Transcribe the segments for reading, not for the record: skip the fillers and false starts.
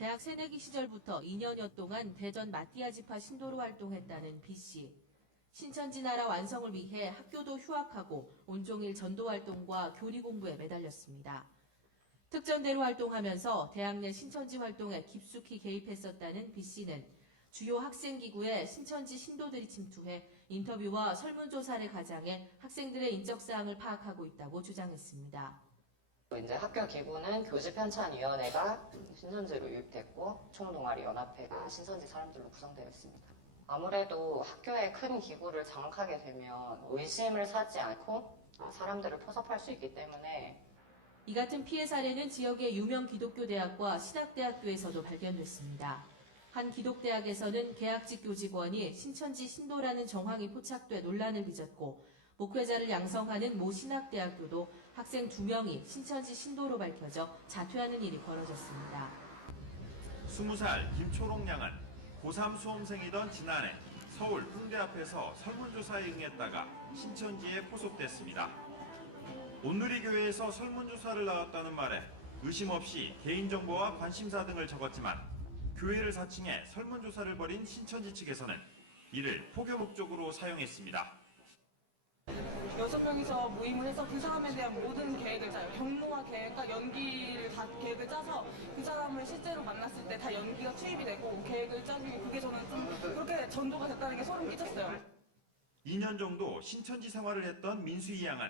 대학 새내기 시절부터 2년여 동안 대전 마띠아 지파 신도로 활동했다는 B씨. 신천지 나라 완성을 위해 학교도 휴학하고 온종일 전도 활동과 교리 공부에 매달렸습니다. 특전대로 활동하면서 대학 내 신천지 활동에 깊숙이 개입했었다는 B씨는 주요 학생기구에 신천지 신도들이 침투해 인터뷰와 설문조사를 가장해 학생들의 인적사항을 파악하고 있다고 주장했습니다. 이제 학교 기구는 교집편찬위원회가 신천지로 유입됐고 총동아리 연합회가 신천지 사람들로 구성되어 있습니다. 아무래도 학교의 큰 기구를 장악하게 되면 의심을 사지 않고 사람들을 포섭할 수 있기 때문에 이 같은 피해 사례는 지역의 유명 기독교 대학과 신학대학교에서도 발견됐습니다. 한 기독대학에서는 계약직 교직원이 신천지 신도라는 정황이 포착돼 논란을 빚었고 목회자를 양성하는 모 신학대학교도 학생 2명이 신천지 신도로 밝혀져 자퇴하는 일이 벌어졌습니다. 20살 김초롱 양은 고3 수험생이던 지난해 서울 홍대 앞에서 설문조사에 응했다가 신천지에 포섭됐습니다. 온누리교회에서 설문조사를 나왔다는 말에 의심 없이 개인정보와 관심사 등을 적었지만 교회를 사칭해 설문조사를 벌인 신천지 측에서는 이를 포교 목적으로 사용했습니다. 6명이서 모임을 해서 그 사람에 대한 모든 계획을 짜요. 경로와 계획과 연기를 다 계획을 짜서 그 사람을 실제로 만났을 때 다 연기가 투입이 되고 계획을 짜기 그게 저는 좀 그렇게 전도가 됐다는 게 소름 끼쳤어요. 2년 정도 신천지 생활을 했던 민수희 양은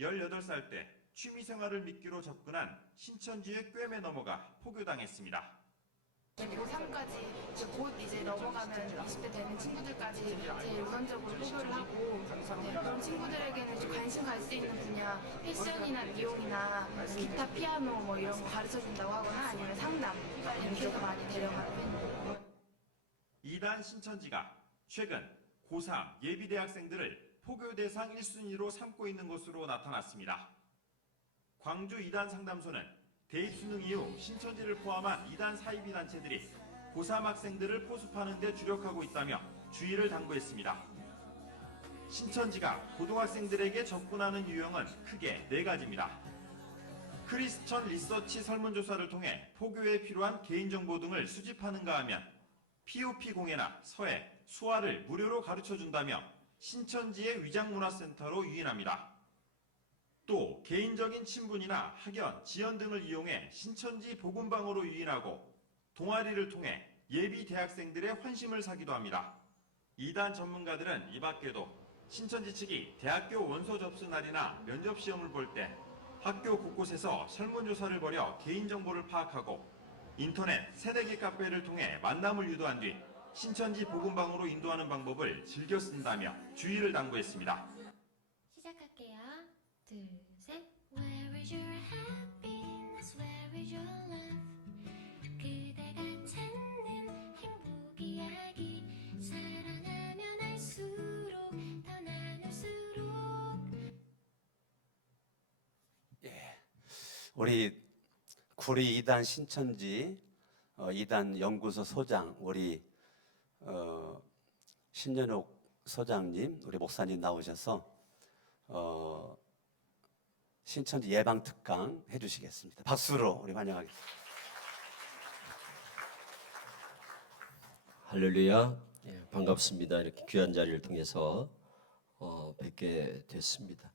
18살 때 취미생활을 미끼로 접근한 신천지의 꿰매 넘어가 포교당했습니다. 고3까지 곧 이제 넘어가는 20대 되는 친구들까지 제일 우선적으로 포교를 하고 그런 친구들에게는 좀 관심 갈 수 있는 분야 패션이나 미용이나 기타 피아노 뭐 이런 거 가르쳐준다고 하거나 아니면 상담 이렇게 해서 많이 데려가는 편이에요. 이단 신천지가 최근 고3 예비대학생들을 포교 대상 1순위로 삼고 있는 것으로 나타났습니다. 광주 이단 상담소는 대입 수능 이후 신천지를 포함한 이단 사이비 단체들이 고3 학생들을 포섭하는 데 주력하고 있다며 주의를 당부했습니다. 신천지가 고등학생들에게 접근하는 유형은 크게 4가지입니다. 크리스천 리서치 설문조사를 통해 포교에 필요한 개인정보 등을 수집하는가 하면 POP 공예나 서예, 수화를 무료로 가르쳐준다며 신천지의 위장문화센터로 유인합니다. 또 개인적인 친분이나 학연, 지연 등을 이용해 신천지 복음방으로 유인하고 동아리를 통해 예비 대학생들의 환심을 사기도 합니다. 이단 전문가들은 이 밖에도 신천지 측이 대학교 원서 접수 날이나 면접 시험을 볼 때 학교 곳곳에서 설문조사를 벌여 개인정보를 파악하고 인터넷, 새내기 카페를 통해 만남을 유도한 뒤 신천지 복음방으로 인도하는 방법을 즐겨 쓴다며 주의를 당부했습니다. 시작할게요. 둘, 셋. Where is your happiness? Where is your love? 그대가 찾는 행복 이야기. 사랑하면 할수록 더 나눌수록. 예, 우리 구리 2단 신천지 2단 연구소 소장 우리 신연옥 소장님, 우리 목사님 나오셔서 신천지 예방 특강 해주시겠습니다. 박수로 우리 환영하겠습니다. 할렐루야. 예, 반갑습니다. 이렇게 귀한 자리를 통해서 뵙게 됐습니다.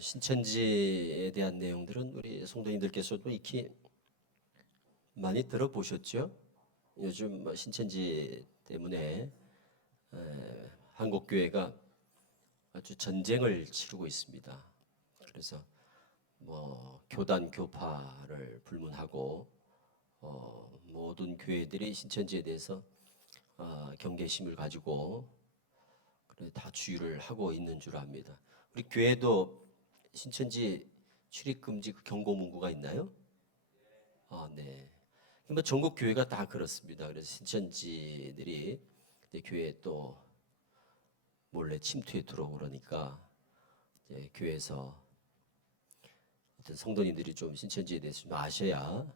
신천지에 대한 내용들은 우리 성도님들께서도 익히 많이 들어보셨죠? 요즘 신천지 때문에 한국교회가 아주 전쟁을 치르고 있습니다. 그래서 뭐 교단 교파를 불문하고 모든 교회들이 신천지에 대해서 경계심을 가지고 그래 다 주의를 하고 있는 줄 압니다. 우리 교회도 신천지 출입 금지 경고 문구가 있나요? 네. 뭐 전국 교회가 다 그렇습니다. 그래서 신천지들이 교회에 또 몰래 침투해 들어오고 그러니까 이제 교회에서 어떤 성도님들이 좀 신천지에 대해서 좀 아셔야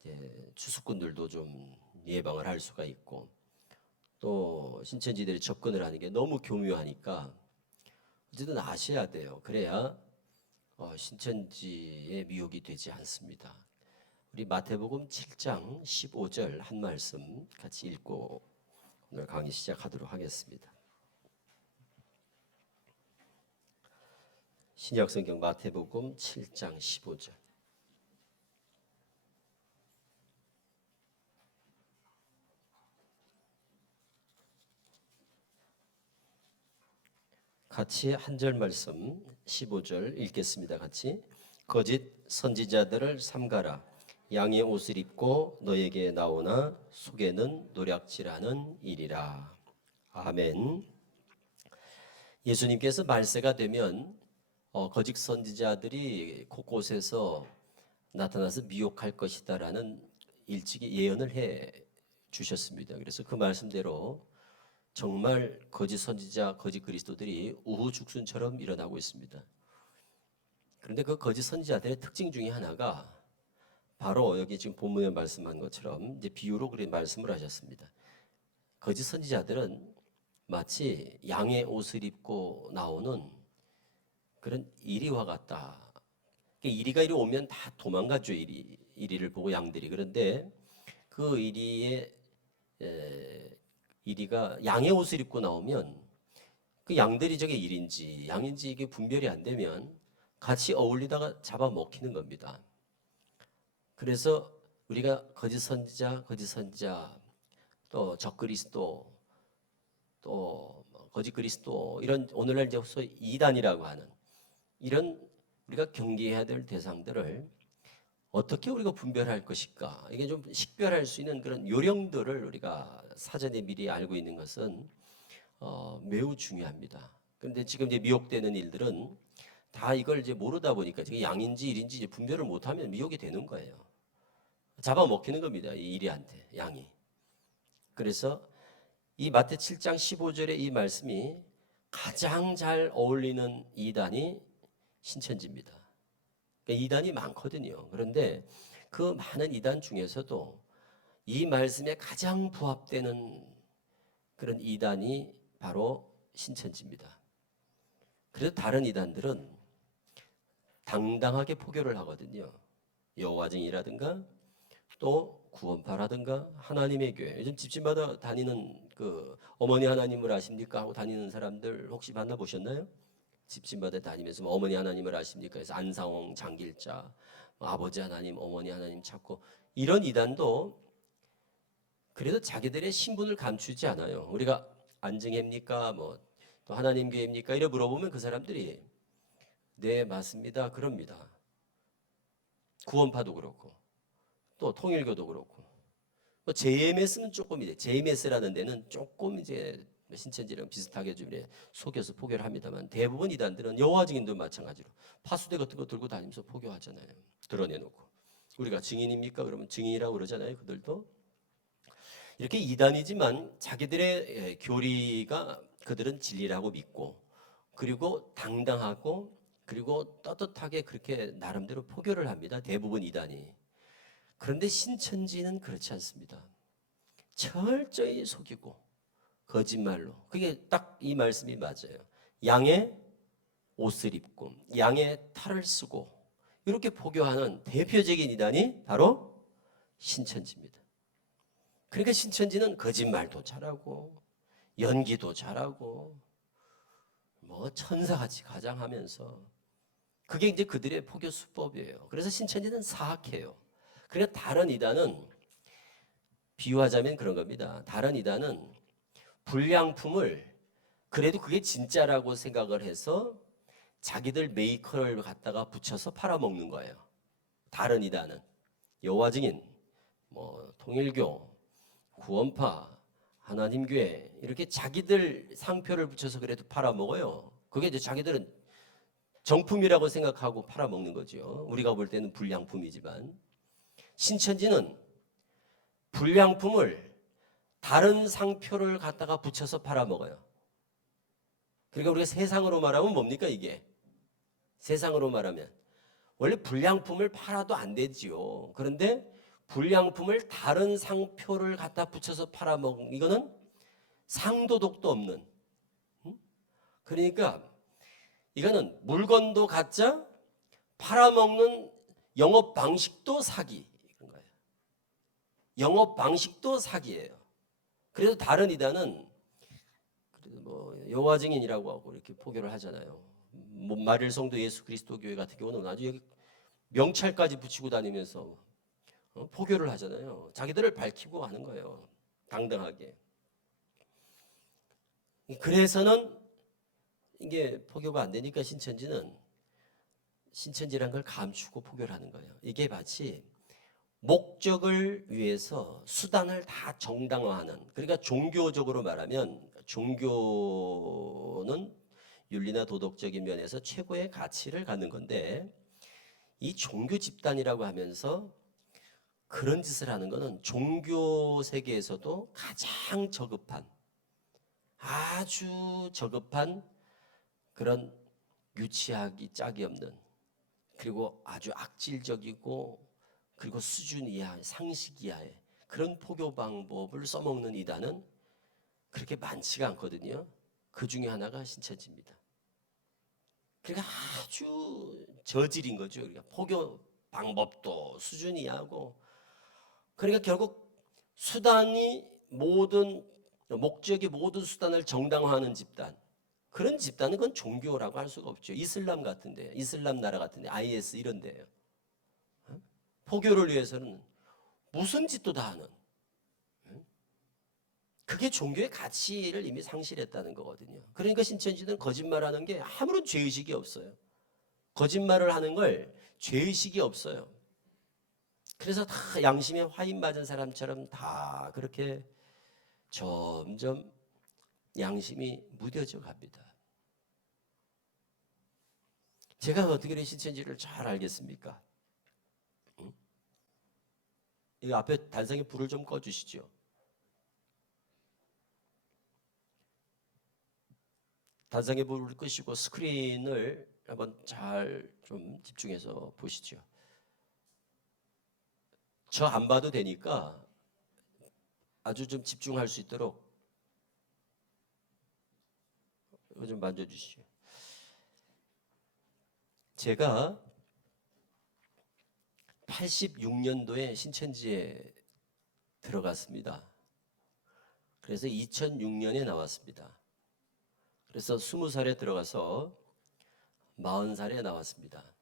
이제 추수꾼들도 좀 예방을 할 수가 있고 또 신천지들이 접근을 하는 게 너무 교묘하니까 어쨌든 아셔야 돼요. 그래야 신천지의 미혹이 되지 않습니다. 우리 마태복음 7장 15절 한 말씀 같이 읽고 오늘 강의 시작하도록 하겠습니다. 신약성경 마태복음 7장 15절. 같이 한 절 말씀 15절 읽겠습니다. 같이. 거짓 선지자들을 삼가라. 양의 옷을 입고 너에게 나오나 속에는 노략질하는 일이라. 아멘. 예수님께서 말세가 되면 거짓 선지자들이 곳곳에서 나타나서 미혹할 것이다라는 일찍이 예언을 해 주셨습니다. 그래서 그 말씀대로 정말 거짓 선지자, 거짓 그리스도들이 우후죽순처럼 일어나고 있습니다. 그런데 그 거짓 선지자들의 특징 중에 하나가 바로 여기 지금 본문에 말씀한 것처럼 이제 비유로 그렇게 말씀을 하셨습니다. 거짓 선지자들은 마치 양의 옷을 입고 나오는 그런 이리와 같다. 이리가 이리 오면 다 도망가죠. 이리를 보고 양들이. 그런데 그 이리가 양의 옷을 입고 나오면 그 양들이 저게 일인지 양인지 이게 분별이 안 되면 같이 어울리다가 잡아먹히는 겁니다. 그래서 우리가 거짓 선지자, 또 적그리스도, 또 거짓 그리스도 이런 오늘날 이제 소위 이단이라고 하는 이런 우리가 경계해야 될 대상들을 어떻게 우리가 분별할 것일까? 이게 좀 식별할 수 있는 그런 요령들을 우리가 사전에 미리 알고 있는 것은 매우 중요합니다. 그런데 지금 이제 미혹되는 일들은 다 이걸 이제 모르다 보니까 지금 양인지 일인지 이제 분별을 못하면 미혹이 되는 거예요. 잡아먹히는 겁니다. 이 이리한테 양이. 그래서 이 마태 7장 15절의 이 말씀이 가장 잘 어울리는 이단이 신천지입니다. 그러니까 이단이 많거든요. 그런데 그 많은 이단 중에서도 이 말씀에 가장 부합되는 그런 이단이 바로 신천지입니다. 그래서 다른 이단들은 당당하게 포교를 하거든요. 여호와 증인이라든가 또 구원파라든가 하나님의 교회. 요즘 집집마다 다니는 그 어머니 하나님을 아십니까 하고 다니는 사람들 혹시 만나보셨나요? 집집마다 다니면서 어머니 하나님을 아십니까? 그래서 안상홍, 장길자, 아버지 하나님, 어머니 하나님 찾고 이런 이단도 그래도 자기들의 신분을 감추지 않아요. 우리가 안증회입니까? 뭐 또 하나님 교회입니까? 이래 물어보면 그 사람들이 네 맞습니다. 그럽니다. 구원파도 그렇고 또 통일교도 그렇고 뭐 JMS는 조금 이제 JMS라는 데는 조금 이제 신천지랑 비슷하게 좀 속여서 포교를 합니다만 대부분 이단들은 여호와 증인도 마찬가지로 파수대 같은 거 들고 다니면서 포교하잖아요. 드러내놓고 우리가 증인입니까? 그러면 증인이라고 그러잖아요. 그들도 이렇게 이단이지만 자기들의 교리가 그들은 진리라고 믿고 그리고 당당하고 그리고 떳떳하게 그렇게 나름대로 포교를 합니다. 대부분 이단이. 그런데 신천지는 그렇지 않습니다. 철저히 속이고 거짓말로. 그게 딱 이 말씀이 맞아요. 양의 옷을 입고 양의 탈을 쓰고 이렇게 포교하는 대표적인 이단이 바로 신천지입니다. 그러니까 신천지는 거짓말도 잘하고 연기도 잘하고 뭐 천사같이 가장하면서 그게 이제 그들의 포교 수법이에요. 그래서 신천지는 사악해요. 그러니까 다른 이단은 비유하자면 그런 겁니다. 다른 이단은 불량품을 그래도 그게 진짜라고 생각을 해서 자기들 메이커를 갖다가 붙여서 팔아먹는 거예요. 다른 이단은 여호와 증인, 뭐 통일교, 구원파, 하나님교회 이렇게 자기들 상표를 붙여서 그래도 팔아먹어요. 그게 이제 자기들은 정품이라고 생각하고 팔아먹는 거죠. 우리가 볼 때는 불량품이지만 신천지는 불량품을 다른 상표를 갖다가 붙여서 팔아먹어요. 그러니까 우리가 세상으로 말하면 뭡니까 이게? 세상으로 말하면 원래 불량품을 팔아도 안 되지요. 그런데 불량품을 다른 상표를 갖다 붙여서 팔아먹는 이거는 상도덕도 없는. 그러니까 이거는 물건도 가짜, 팔아먹는 영업 방식도 사기. 영업 방식도 사기예요. 그래서 다른 이단은 뭐 여호와 증인이라고 하고 이렇게 포교를 하잖아요. 뭐 마릴 성도 예수 그리스도 교회 같은 경우는 아주 여기 명찰까지 붙이고 다니면서 포교를 하잖아요. 자기들을 밝히고 하는 거예요. 당당하게. 그래서는 이게 포교가 안 되니까 신천지란 걸 감추고 포교를 하는 거예요. 이게 마치 목적을 위해서 수단을 다 정당화하는, 그러니까 종교적으로 말하면 종교는 윤리나 도덕적인 면에서 최고의 가치를 갖는 건데, 이 종교 집단이라고 하면서 그런 짓을 하는 것은 종교 세계에서도 가장 저급한, 아주 저급한 그런 유치하기 짝이 없는, 그리고 아주 악질적이고 그리고 수준 이하, 상식 이하의 그런 포교 방법을 써먹는 이단은 그렇게 많지가 않거든요. 그 중에 하나가 신천지입니다. 그러니까 아주 저질인 거죠. 그러니까 포교 방법도 수준 이하고, 그러니까 결국 수단이 목적이 모든 수단을 정당화하는 집단, 그런 집단은 그건 종교라고 할 수가 없죠. 이슬람 같은데, 이슬람 나라 같은데, IS 이런 데예요. 포교를 위해서는 무슨 짓도 다 하는, 그게 종교의 가치를 이미 상실했다는 거거든요. 그러니까 신천지는 거짓말하는 게 아무런 죄의식이 없어요. 거짓말을 하는 걸 죄의식이 없어요. 그래서 다 양심에 화인 맞은 사람처럼 다 그렇게 점점 양심이 무뎌져 갑니다. 제가 어떻게 신천지를 잘 알겠습니까? 이 앞에 단상에 불을 좀 꺼주시죠. 단상에 불을 끄시고 스크린을 한번 잘 좀 집중해서 보시죠. 저 안 봐도 되니까 아주 좀 집중할 수 있도록 이거 좀 만져주시죠. 제가 86년도에 신천지에 들어갔습니다. 그래서 2006년에 나왔습니다. 그래서 20살에 들어가서 40살에 나왔습니다.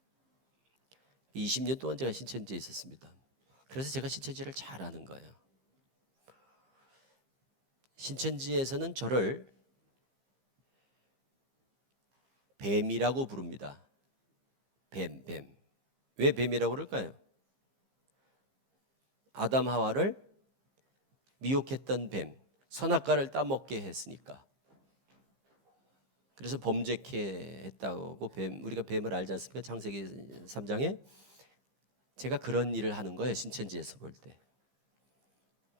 20년 동안 제가 신천지에 있었습니다. 그래서 제가 신천지를 잘 아는 거예요. 신천지에서는 저를 뱀이라고 부릅니다. 뱀. 왜 뱀이라고 그럴까요? 아담 하와를 미혹했던 뱀, 선악과를 따먹게 했으니까. 그래서 범죄케 했다고 우리가 뱀을 알지 않습니까? 창세기 3장에 제가 그런 일을 하는 거예요. 신천지에서 볼 때.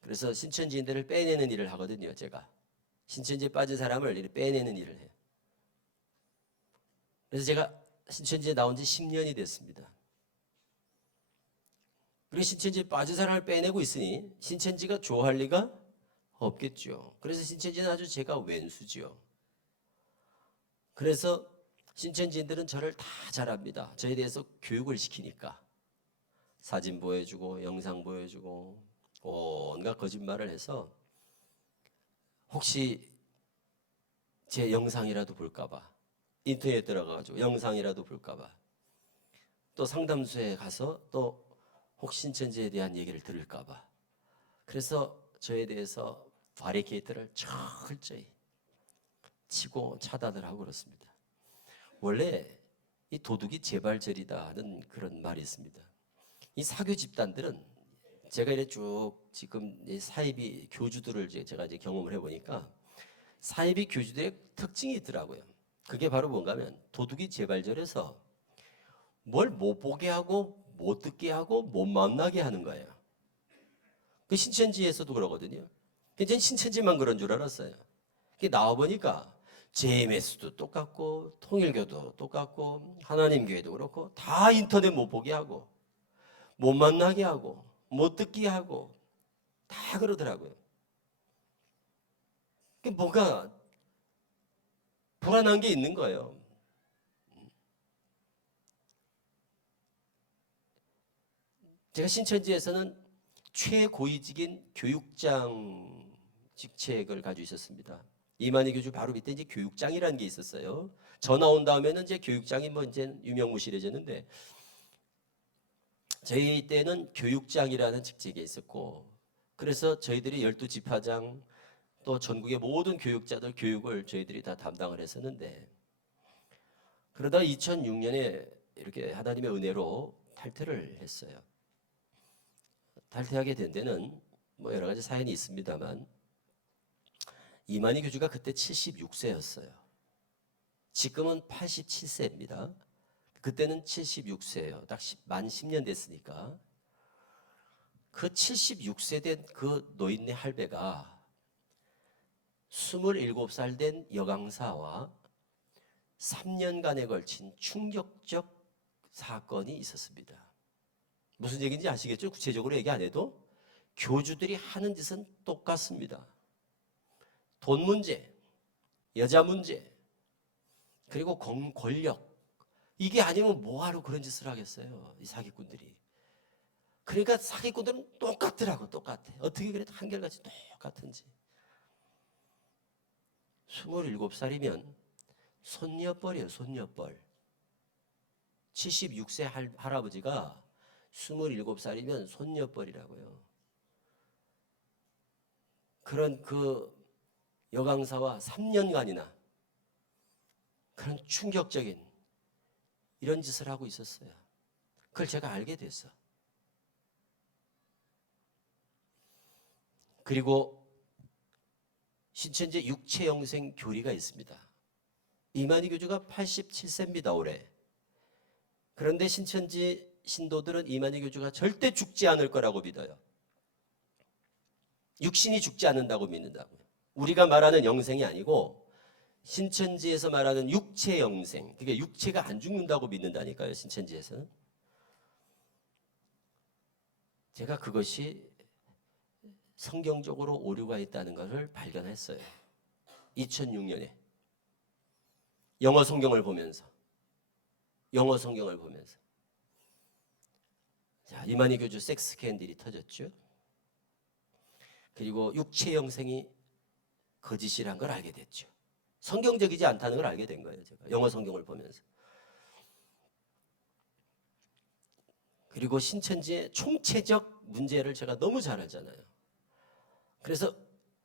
그래서 신천지인들을 빼내는 일을 하거든요. 제가 신천지에 빠진 사람을 이렇게 빼내는 일을 해요. 그래서 제가 신천지에 나온 지 10년이 됐습니다. 그리고 신천지에 빠진 사람을 빼내고 있으니 신천지가 좋아할 리가 없겠죠. 그래서 신천지는 아주 제가 왼수지요. 그래서 신천지인들은 저를 다 잘 압니다. 저에 대해서 교육을 시키니까. 사진 보여주고 영상 보여주고 온갖 거짓말을 해서 혹시 제 영상이라도 볼까 봐, 인터넷에 들어가가지고 영상이라도 볼까 봐, 또 상담소에 가서 또 혹시 신천지에 대한 얘기를 들을까 봐, 그래서 저에 대해서 바리케이트를 철저히 치고 차단을 하고 그렇습니다. 원래 이 도둑이 재발절이다는 그런 말이 있습니다. 이 사교 집단들은 제가 이렇게 쭉 지금 사이비 교주들을 제가 이제 경험을 해보니까 사이비 교주들의 특징이 있더라고요. 그게 바로 뭔가 하면 도둑이 재발절해서 뭘 못 보게 하고 못 듣게 하고 못 만나게 하는 거예요. 그 신천지에서도 그러거든요. 저는 신천지만 그런 줄 알았어요. 나와보니까 JMS도 똑같고 통일교도 똑같고 하나님교회도 그렇고 다 인터넷 못 보게 하고 못 만나게 하고 못 듣게 하고 다 그러더라고요. 뭔가 불안한 게 있는 거예요. 제가 신천지에서는 최고위직인 교육장 직책을 가지고 있었습니다. 이만희 교주 바로 밑에 이제 교육장이라는 게 있었어요. 전화 온 다음에는 이제 교육장이 뭐 이제 유명무실해졌는데, 저희 때는 교육장이라는 직책이 있었고, 그래서 저희들이 12지파장 또 전국의 모든 교육자들 교육을 저희들이 다 담당을 했었는데, 그러다 2006년에 이렇게 하나님의 은혜로 탈퇴를 했어요. 탈퇴하게 된 데는 뭐 여러 가지 사연이 있습니다만, 이만희 교주가 그때 76세였어요. 지금은 87세입니다. 그때는 76세예요. 딱 만 10년 됐으니까. 그 76세 된 그 노인네 할배가 27살 된 여강사와 3년간에 걸친 충격적 사건이 있었습니다. 무슨 얘기인지 아시겠죠? 구체적으로 얘기 안 해도 교주들이 하는 짓은 똑같습니다. 돈 문제, 여자 문제, 그리고 권력. 이게 아니면 뭐하러 그런 짓을 하겠어요, 이 사기꾼들이. 그러니까 사기꾼들은 똑같더라고, 똑같아. 어떻게 그래도 한결같이 똑같은지. 27살이면 손녀뻘이에요, 손녀뻘. 76세 할아버지가 27살이면 손녀뻘이라고요. 그런 그 여강사와 3년간이나 그런 충격적인 이런 짓을 하고 있었어요. 그걸 제가 알게 됐어. 그리고 신천지 육체영생 교리가 있습니다. 이만희 교주가 87세입니다, 올해. 그런데 신천지 신도들은 이만희 교주가 절대 죽지 않을 거라고 믿어요. 육신이 죽지 않는다고 믿는다고요. 우리가 말하는 영생이 아니고 신천지에서 말하는 육체 영생, 그게 육체가 안 죽는다고 믿는다니까요, 신천지에서는. 제가 그것이 성경적으로 오류가 있다는 것을 발견했어요. 2006년에 영어 성경을 보면서 자, 이만희 교주 섹스 스캔들이 터졌죠. 그리고 육체 영생이 거짓이란 걸 알게 됐죠. 성경적이지 않다는 걸 알게 된 거예요, 제가 영어 성경을 보면서. 그리고 신천지의 총체적 문제를 제가 너무 잘 알잖아요. 그래서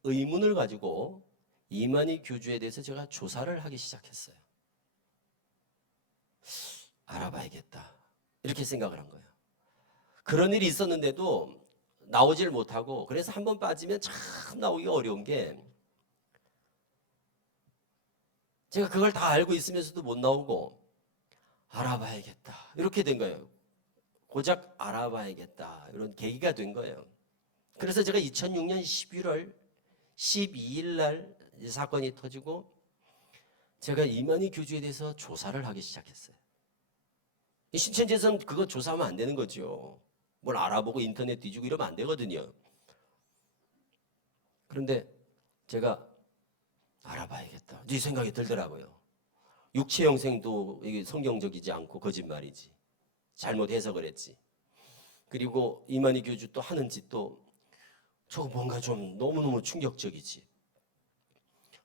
의문을 가지고 이만희 교주에 대해서 제가 조사를 하기 시작했어요. 알아봐야겠다, 이렇게 생각을 한 거예요. 그런 일이 있었는데도 나오질 못하고, 그래서 한번 빠지면 참 나오기가 어려운 게, 제가 그걸 다 알고 있으면서도 못 나오고 알아봐야겠다, 이렇게 된 거예요. 고작 알아봐야겠다, 이런 계기가 된 거예요. 그래서 제가 2006년 11월 12일 날 이 사건이 터지고 제가 이만희 교주에 대해서 조사를 하기 시작했어요. 이 신천지에서는 그거 조사하면 안 되는 거죠. 뭘 알아보고 인터넷 뒤지고 이러면 안 되거든요. 그런데 제가 알아봐야겠다, 이 생각이 들더라고요. 육체 영생도 이게 성경적이지 않고 거짓말이지, 잘못 해석을 했지. 그리고 이만희 교주 또 하는 짓도 저거 뭔가 좀 너무너무 충격적이지.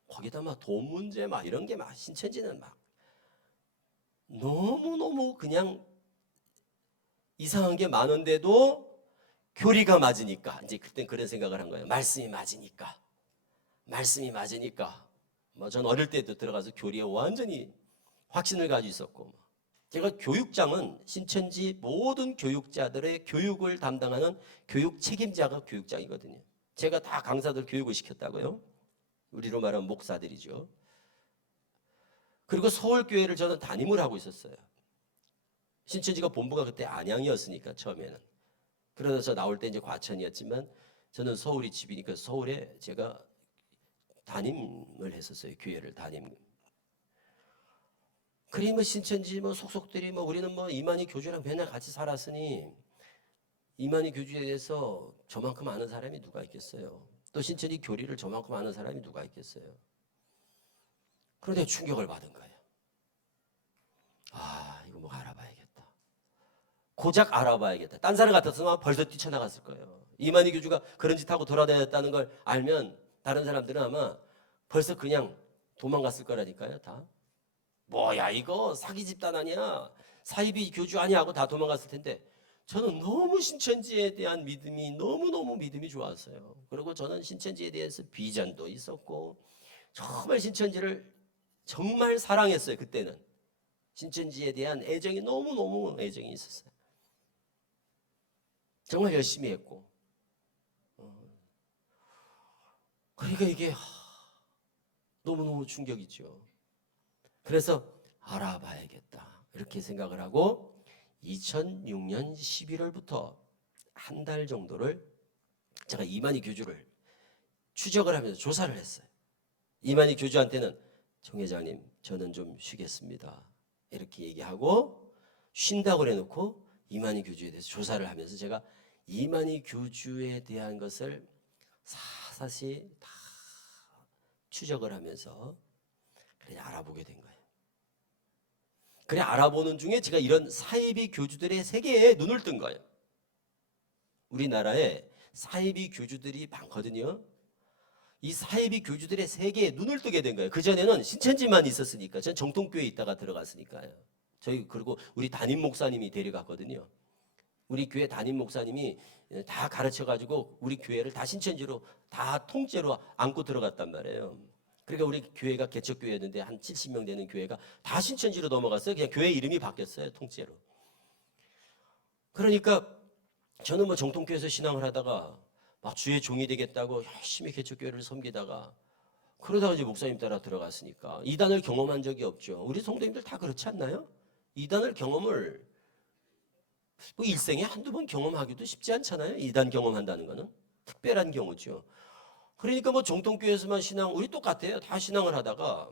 거기다 막 돈 문제 막 이런 게 막 신천지는 막 너무너무 그냥 이상한 게 많은데도 교리가 맞으니까 이제 그때 그런 생각을 한 거예요. 말씀이 맞으니까 뭐 전 어릴 때도 들어가서 교리에 완전히 확신을 가지고 있었고, 제가 교육장은 신천지 모든 교육자들의 교육을 담당하는 교육 책임자가 교육장이거든요. 제가 다 강사들 교육을 시켰다고요. 우리로 말하면 목사들이죠. 그리고 서울교회를 저는 담임을 하고 있었어요. 신천지가 본부가 그때 안양이었으니까 처음에는. 그러면서 나올 때 이제 과천이었지만 저는 서울이 집이니까 서울에 제가 담임을 했었어요. 교회를 담임. 그리 뭐 신천지 뭐 속속들이 뭐 우리는 뭐 이만희 교주랑 맨날 같이 살았으니 이만희 교주에 대해서 저만큼 아는 사람이 누가 있겠어요. 또 신천지 교리를 저만큼 아는 사람이 누가 있겠어요. 그런데 충격을 받은 거예요. 아, 이거 뭐 알아봐야겠다. 고작 알아봐야겠다. 딴 사람 같았으면 벌써 뛰쳐나갔을 거예요. 이만희 교주가 그런 짓 하고 돌아다녔다는 걸 알면 다른 사람들은 아마 벌써 그냥 도망갔을 거라니까요. 다. 뭐야 이거 사기 집단 아니야, 사이비 교주 아니야 하고 다 도망갔을 텐데, 저는 너무 신천지에 대한 믿음이 너무너무 믿음이 좋았어요. 그리고 저는 신천지에 대해서 비전도 있었고 정말 신천지를 정말 사랑했어요. 그때는 신천지에 대한 애정이 너무너무 애정이 있었어요. 정말 열심히 했고, 그러니까 이게 너무너무 충격이죠. 그래서 알아봐야겠다 이렇게 생각을 하고 2006년 11월부터 한 달 정도를 제가 이만희 교주를 추적을 하면서 조사를 했어요. 이만희 교주한테는 정 회장님 저는 좀 쉬겠습니다 이렇게 얘기하고 쉰다고 그래놓고 이만희 교주에 대해서 조사를 하면서 제가 이만희 교주에 대한 것을 사사시 다 추적을 하면서 그래 알아보게 된 거예요. 그래 알아보는 중에 제가 이런 사이비 교주들의 세계에 눈을 뜬 거예요. 우리나라에 사이비 교주들이 많거든요. 이 사이비 교주들의 세계에 눈을 뜨게 된 거예요. 그전에는 신천지만 있었으니까, 전 정통교회에 있다가 들어갔으니까요. 저희 그리고 우리 담임 목사님이 데려갔거든요. 우리 교회 담임 목사님이 다 가르쳐가지고 우리 교회를 다 신천지로 다 통째로 안고 들어갔단 말이에요. 그러니까 우리 교회가 개척교회였는데 한 70명 되는 교회가 다 신천지로 넘어갔어요. 그냥 교회 이름이 바뀌었어요. 통째로. 그러니까 저는 뭐 정통교회에서 신앙을 하다가 막 주의 종이 되겠다고 열심히 개척교회를 섬기다가 그러다가 이제 목사님 따라 들어갔으니까 이단을 경험한 적이 없죠. 우리 성도님들 다 그렇지 않나요? 이단을 경험을 뭐 일생에 한두 번 경험하기도 쉽지 않잖아요. 이단 경험한다는 거는 특별한 경우죠. 그러니까 뭐 정통교회에서만 신앙, 우리 똑같아요. 다 신앙을 하다가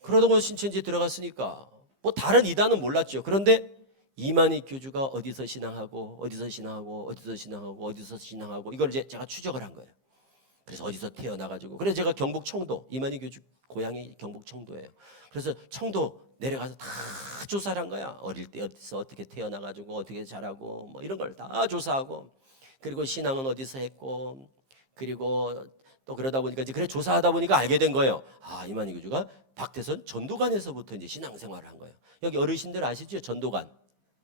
그러다가 신천지에 들어갔으니까 뭐 다른 이단은 몰랐죠. 그런데 이만희 교주가 어디서 신앙하고 어디서 신앙하고 어디서 신앙하고 어디서 신앙하고 이걸 이제 제가 추적을 한 거예요. 그래서 어디서 태어나가지고, 그래서 제가 경북 청도, 이만희 교주 고향이 경북 청도예요. 그래서 청도 내려가서 다 조사를 한 거야. 어릴 때 어디서 어떻게 태어나가지고 어떻게 자라고 뭐 이런 걸 다 조사하고, 그리고 신앙은 어디서 했고, 그리고 또 그러다 보니까 이제 그래 조사하다 보니까 알게 된 거예요. 아, 이만희 교주가 박태선 전도관에서부터 이제 신앙생활을 한 거예요. 여기 어르신들 아시죠? 전도관,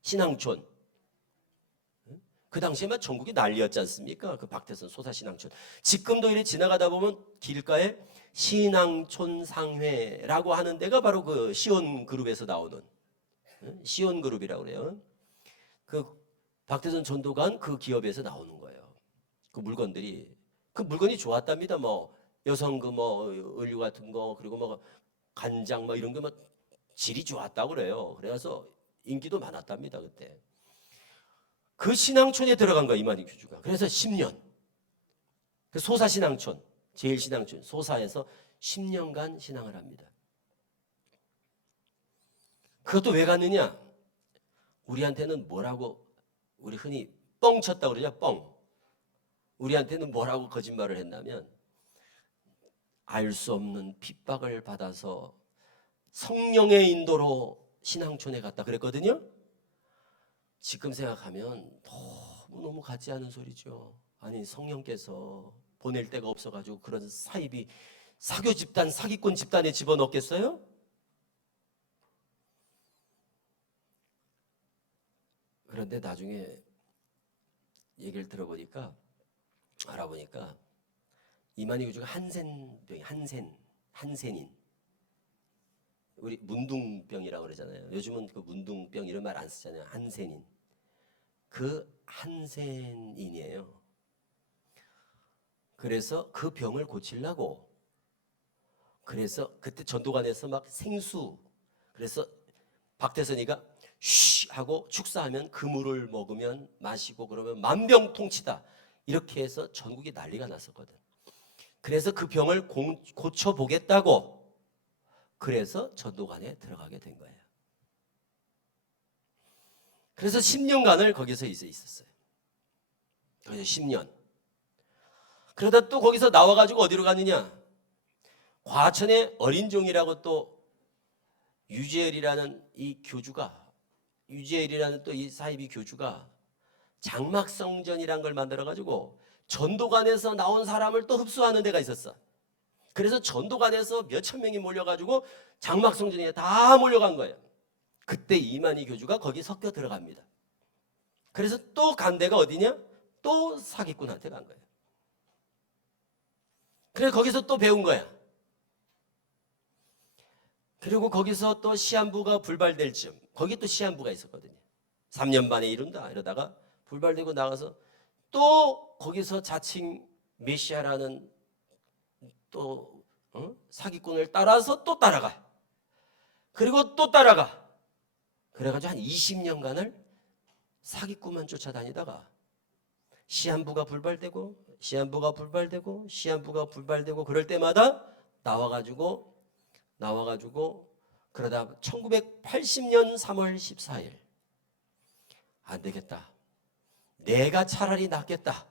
신앙촌. 그 당시에만 전국이 난리였지 않습니까? 그 박태선 소사신앙촌. 지금도 이렇게 지나가다 보면 길가에 신앙촌 상회라고 하는 데가 바로 그 시온그룹에서 나오는 시온그룹이라고 그래요. 그 박태선 전도관 그 기업에서 나오는 거예요. 그 물건들이, 그 물건이 좋았답니다. 뭐 여성 그 뭐 의류 같은 거, 그리고 뭐 간장 뭐 이런 게 뭐 질이 좋았다고 그래요. 그래서 인기도 많았답니다 그때. 그 신앙촌에 들어간 거야 이만희 교주가. 그래서 10년 그 소사신앙촌, 제일신앙촌 소사에서 10년간 신앙을 합니다. 그것도 왜 갔느냐? 우리한테는 뭐라고, 우리 흔히 뻥 쳤다고 그러죠. 뻥. 우리한테는 뭐라고 거짓말을 했냐면 알 수 없는 핍박을 받아서 성령의 인도로 신앙촌에 갔다 그랬거든요. 지금 생각하면 너무너무 같지 않은 소리죠. 아니 성령께서 보낼 데가 없어가지고 그런 사이비 사교 집단, 사기꾼 집단에 집어넣겠어요? 그런데 나중에 얘기를 들어보니까, 알아보니까 이만희 교주가 한센병이, 한센인, 우리 문둥병이라고 그러잖아요. 요즘은 그 문둥병 이런 말 안 쓰잖아요. 한센인. 그 한센인이에요. 그래서 그 병을 고치려고, 그래서 그때 전도관에서 막 생수, 그래서 박태선이가 쉬 하고 축사하면 그 물을 먹으면 마시고 그러면 만병통치다 이렇게 해서 전국이 난리가 났었거든. 그래서 그 병을 고쳐보겠다고 그래서 전도관에 들어가게 된 거예요. 그래서 10년간을 거기서 있었어요. 거기서 10년. 그러다 또 거기서 나와가지고 어디로 갔느냐? 과천의 어린종이라고 또 유재열이라는 이 교주가, 유재열이라는 또 이 사이비 교주가 장막성전이란 걸 만들어가지고 전도관에서 나온 사람을 또 흡수하는 데가 있었어. 그래서 전도관에서 몇천 명이 몰려가지고 장막성전에 다 몰려간 거예요. 그때 이만희 교주가 거기 섞여 들어갑니다. 그래서 또 간 데가 어디냐? 또 사기꾼한테 간 거예요. 그래서 거기서 또 배운 거야. 그리고 거기서 또 시한부가 불발될 즈음, 거기 또 시한부가 있었거든요. 3년 만에 이룬다 이러다가 불발되고 나가서 또 거기서 자칭 메시아라는 또 사기꾼을 따라서 또 따라가. 그리고 또 따라가. 그래가지고 한 20년간을 사기꾼만 쫓아다니다가 시한부가 불발되고 시한부가 불발되고 시한부가 불발되고 그럴 때마다 나와가지고 그러다 1980년 3월 14일 안 되겠다. 내가 차라리 낫겠다.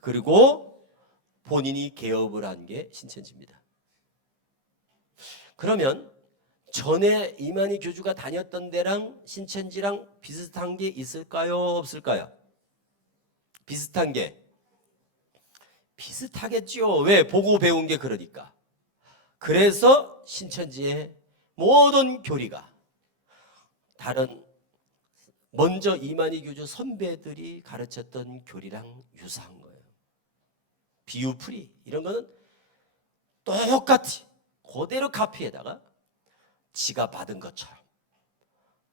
그리고 본인이 개업을 한 게 신천지입니다. 그러면 전에 이만희 교주가 다녔던 데랑 신천지랑 비슷한 게 있을까요? 없을까요? 비슷한 게 비슷하겠죠. 왜? 보고 배운 게 그러니까. 그래서 신천지의 모든 교리가 다른 먼저 이만희 교주 선배들이 가르쳤던 교리랑 유사한 거예요. 비유풀이 이런 거는 똑같이 그대로 카피에다가 지가 받은 것처럼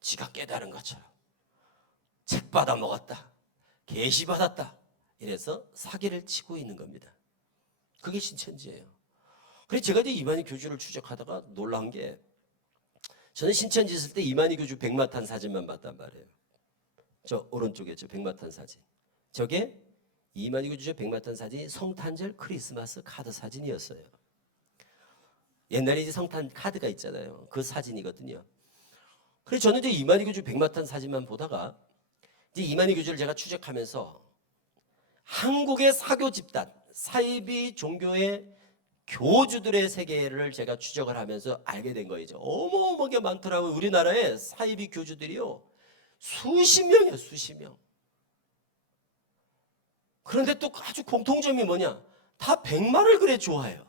지가 깨달은 것처럼 책 받아 먹었다 계시 받았다 이래서 사기를 치고 있는 겁니다. 그게 신천지예요. 그래서 제가 이제 이만희 교주를 추적하다가 놀란 게 저는 신천지 있을 때 이만희 교주 백마탄 사진만 봤단 말이에요. 저 오른쪽에 저 백마탄 사진. 저게 이만희 교주 백마탄 사진이 성탄절 크리스마스 카드 사진이었어요. 옛날에 이제 성탄 카드가 있잖아요. 그 사진이거든요. 그래서 저는 이제 이만희 교주 백마탄 사진만 보다가 이제 이만희 교주를 제가 추적하면서 한국의 사교 집단, 사이비 종교의 교주들의 세계를 제가 추적을 하면서 알게 된 거죠. 어마어마하게 많더라고요. 우리나라에 사이비 교주들이요. 수십 명이에요. 수십 명. 그런데 또 아주 공통점이 뭐냐? 다 백마를 그래 좋아해요.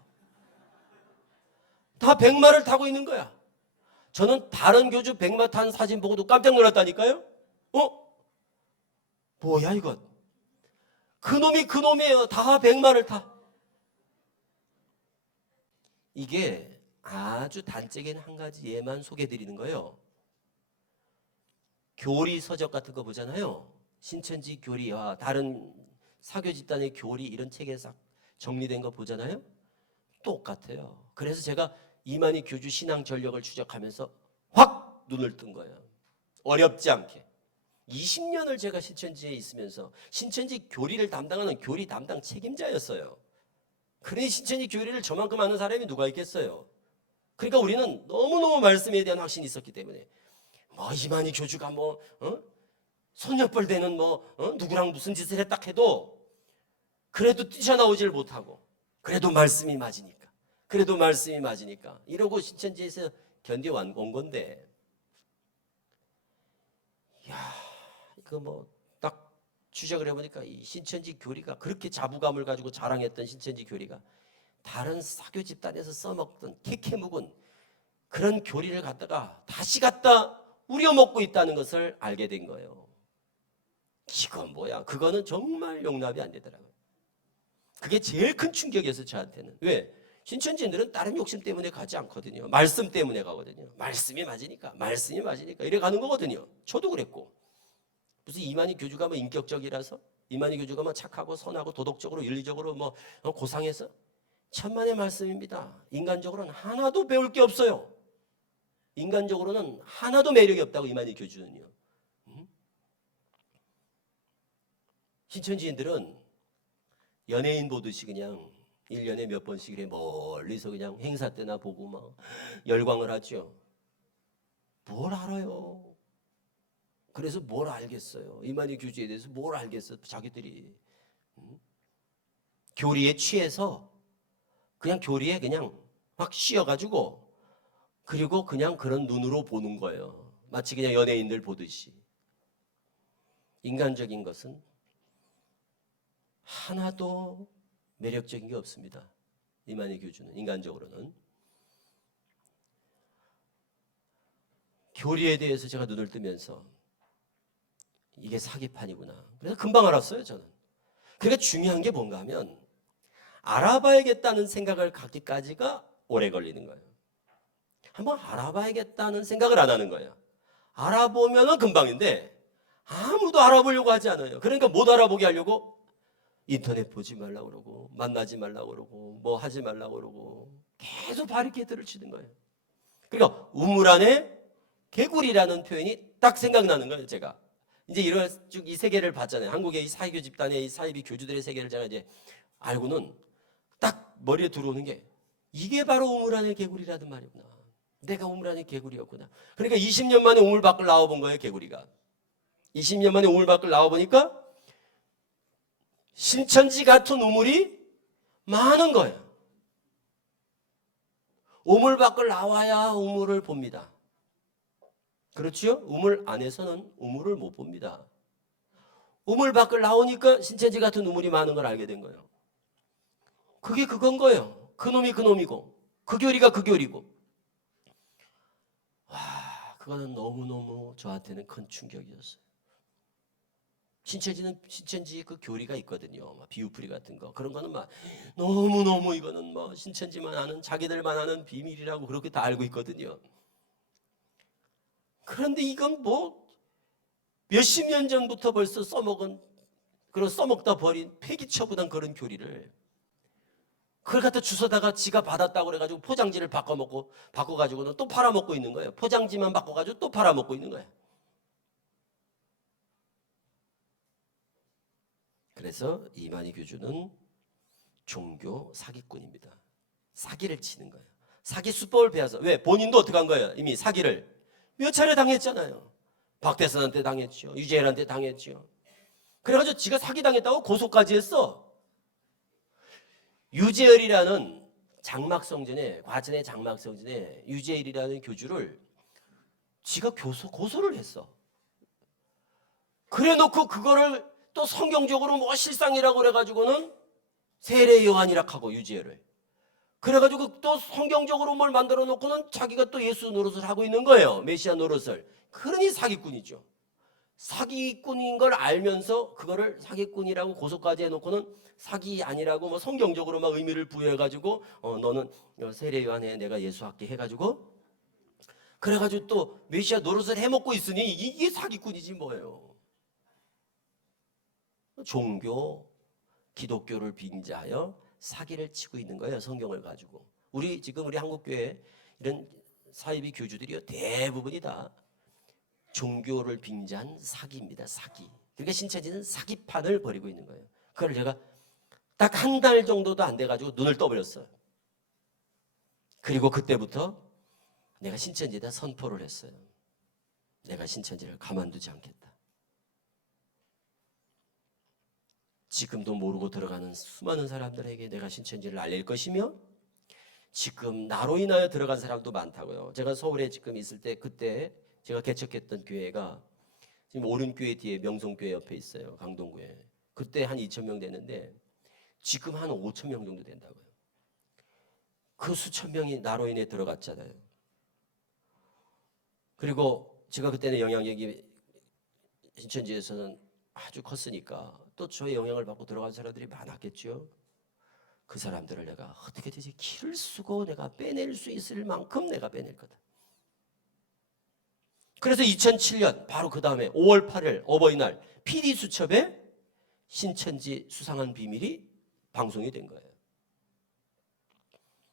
다 백마를 타고 있는 거야. 저는 다른 교주 백마 탄 사진 보고도 깜짝 놀랐다니까요. 뭐야 이건? 그놈이에요. 다 백마를 타. 이게 아주 단적인 한 가지 예만 소개해드리는 거예요. 교리 서적 같은 거 보잖아요. 신천지 교리와 다른 사교 집단의 교리 이런 책에 싹 정리된 거 보잖아요. 똑같아요. 그래서 제가 이만희 교주 신앙 전력을 추적하면서 확 눈을 뜬 거예요. 어렵지 않게. 20년을 제가 신천지에 있으면서 신천지 교리를 담당하는 교리 담당 책임자였어요. 그러니 신천지 교리를 저만큼 아는 사람이 누가 있겠어요. 그러니까 우리는 너무너무 말씀에 대한 확신이 있었기 때문에 이만희 교주가 손녀뻘 되는 누구랑 무슨 짓을 했다 해도 그래도 뛰쳐나오질 못하고 그래도 말씀이 맞으니까 이러고 신천지에서 견뎌온 건데 이거 딱 추적을 해보니까 이 신천지 교리가 그렇게 자부감을 가지고 자랑했던 신천지 교리가 다른 사교 집단에서 써먹던 캐캐 묵은 그런 교리를 갖다가 다시 갖다 우려먹고 있다는 것을 알게 된 거예요. 이건 뭐야? 그거는 정말 용납이 안 되더라고요. 그게 제일 큰 충격이었어요, 저한테는. 왜? 신천지인들은 다른 욕심 때문에 가지 않거든요. 말씀 때문에 가거든요. 말씀이 맞으니까 이래 가는 거거든요. 저도 그랬고. 무슨 이만희 교주가 인격적이라서 이만희 교주가 착하고 선하고 도덕적으로 윤리적으로 고상해서 천만의 말씀입니다. 인간적으로는 하나도 배울 게 없어요. 인간적으로는 하나도 매력이 없다고 이만희 교주는요. 신천지인들은 연예인 보듯이 그냥 1년에 몇 번씩 이래 멀리서 그냥 행사 때나 보고 열광을 하죠. 뭘 알아요? 그래서 뭘 알겠어요? 이만희 교주에 대해서 뭘 알겠어? 자기들이 교리에 취해서 그냥 교리에 그냥 확 씌어가지고 그리고 그냥 그런 눈으로 보는 거예요. 마치 그냥 연예인들 보듯이. 인간적인 것은 하나도 매력적인 게 없습니다. 이만희 교주는 인간적으로는. 교리에 대해서 제가 눈을 뜨면서 이게 사기판이구나. 그래서 금방 알았어요, 저는. 그러니까 중요한 게 뭔가 하면 알아봐야겠다는 생각을 갖기까지가 오래 걸리는 거예요. 한번 알아봐야겠다는 생각을 안 하는 거예요. 알아보면은 금방인데 아무도 알아보려고 하지 않아요. 그러니까 못 알아보게 하려고 인터넷 보지 말라고 그러고 만나지 말라고 그러고 뭐 하지 말라고 그러고 계속 바리케이트를 치는 거예요. 그러니까 우물 안에 개구리라는 표현이 딱 생각나는 거예요, 제가. 이제 이런 쭉 이 세계를 봤잖아요. 한국의 이 사이교 집단의 이 사이비 교주들의 세계를 제가 이제 알고는 딱 머리에 들어오는 게 이게 바로 우물 안의 개구리라는 말이구나. 내가 우물 안의 개구리였구나. 그러니까 20년 만에 우물 밖을 나와본 거예요, 개구리가. 20년 만에 우물 밖을 나와보니까 신천지 같은 우물이 많은 거예요. 우물 밖을 나와야 우물을 봅니다. 그렇죠? 우물 안에서는 우물을 못 봅니다. 우물 밖을 나오니까 신천지 같은 우물이 많은 걸 알게 된 거예요. 그게 그건 거예요. 그놈이 그놈이고 그 교리가 그 교리고. 와, 그거는 너무너무 저한테는 큰 충격이었어요. 신천지는 신천지 그 교리가 있거든요. 막 비유풀이 같은 거. 그런 거는 막 너무너무 이거는 뭐 신천지만 아는 자기들만 아는 비밀이라고 그렇게 다 알고 있거든요. 그런데 이건 뭐 몇십 년 전부터 벌써 써먹은 그런 써먹다 버린 폐기 처분한 그런 교리를 그걸 갖다 주워다가 지가 받았다고 그래가지고 포장지를 바꿔가지고는 또 팔아먹고 있는 거예요. 포장지만 바꿔가지고 또 팔아먹고 있는 거예요. 그래서 이만희 교주는 종교 사기꾼입니다. 사기를 치는 거예요. 사기 수법을 배워서. 왜? 본인도 어떻게 한 거예요? 이미 사기를 몇 차례 당했잖아요. 박대선한테 당했죠. 유재열한테 당했죠. 그래가지고 지가 사기당했다고 고소까지 했어. 유재열이라는 장막성전에, 과천의 장막성전에 유재열이라는 교주를 지가 고소를 했어. 그래 놓고 그거를 또 성경적으로 뭐 실상이라고 그래가지고는 세례 요한이라 하고 유재열을. 그래가지고 또 성경적으로 뭘 만들어 놓고는 자기가 또 예수 노릇을 하고 있는 거예요. 메시아 노릇을. 그러니 사기꾼이죠. 사기꾼인 걸 알면서 그거를 사기꾼이라고 고소까지 해놓고는 사기 아니라고 뭐 성경적으로 막 의미를 부여해가지고 너는 세례 요한에 내가 예수 할게 해가지고 그래가지고 또 메시아 노릇을 해먹고 있으니 이게 사기꾼이지 뭐예요. 종교, 기독교를 빙자하여 사기를 치고 있는 거예요. 성경을 가지고. 지금 우리 한국교회 이런 사이비 교주들이요 대부분이 다 종교를 빙자한 사기입니다. 사기. 그러니까 신천지는 사기판을 벌이고 있는 거예요. 그걸 제가 딱 한 달 정도도 안 돼가지고 눈을 떠버렸어요. 그리고 그때부터 내가 신천지에다 선포를 했어요. 내가 신천지를 가만두지 않겠다. 지금도 모르고 들어가는 수많은 사람들에게 내가 신천지를 알릴 것이며 지금 나로 인하여 들어간 사람도 많다고요. 제가 서울에 지금 있을 때 그때 제가 개척했던 교회가 지금 오른교회 뒤에 명성교회 옆에 있어요. 강동구에. 그때 한 2,000명 됐는데 지금 한 5,000명 정도 된다고요. 그 수천 명이 나로 인해 들어갔잖아요. 그리고 제가 그때는 영향력이 신천지에서는 아주 컸으니까 또 저의 영향을 받고 들어간 사람들이 많았겠죠. 그 사람들을 내가 어떻게든지 기를 쓰고 내가 빼낼 수 있을 만큼 내가 빼낼 거다. 그래서 2007년 바로 그 다음에 5월 8일 어버이날 PD수첩에 신천지 수상한 비밀이 방송이 된 거예요.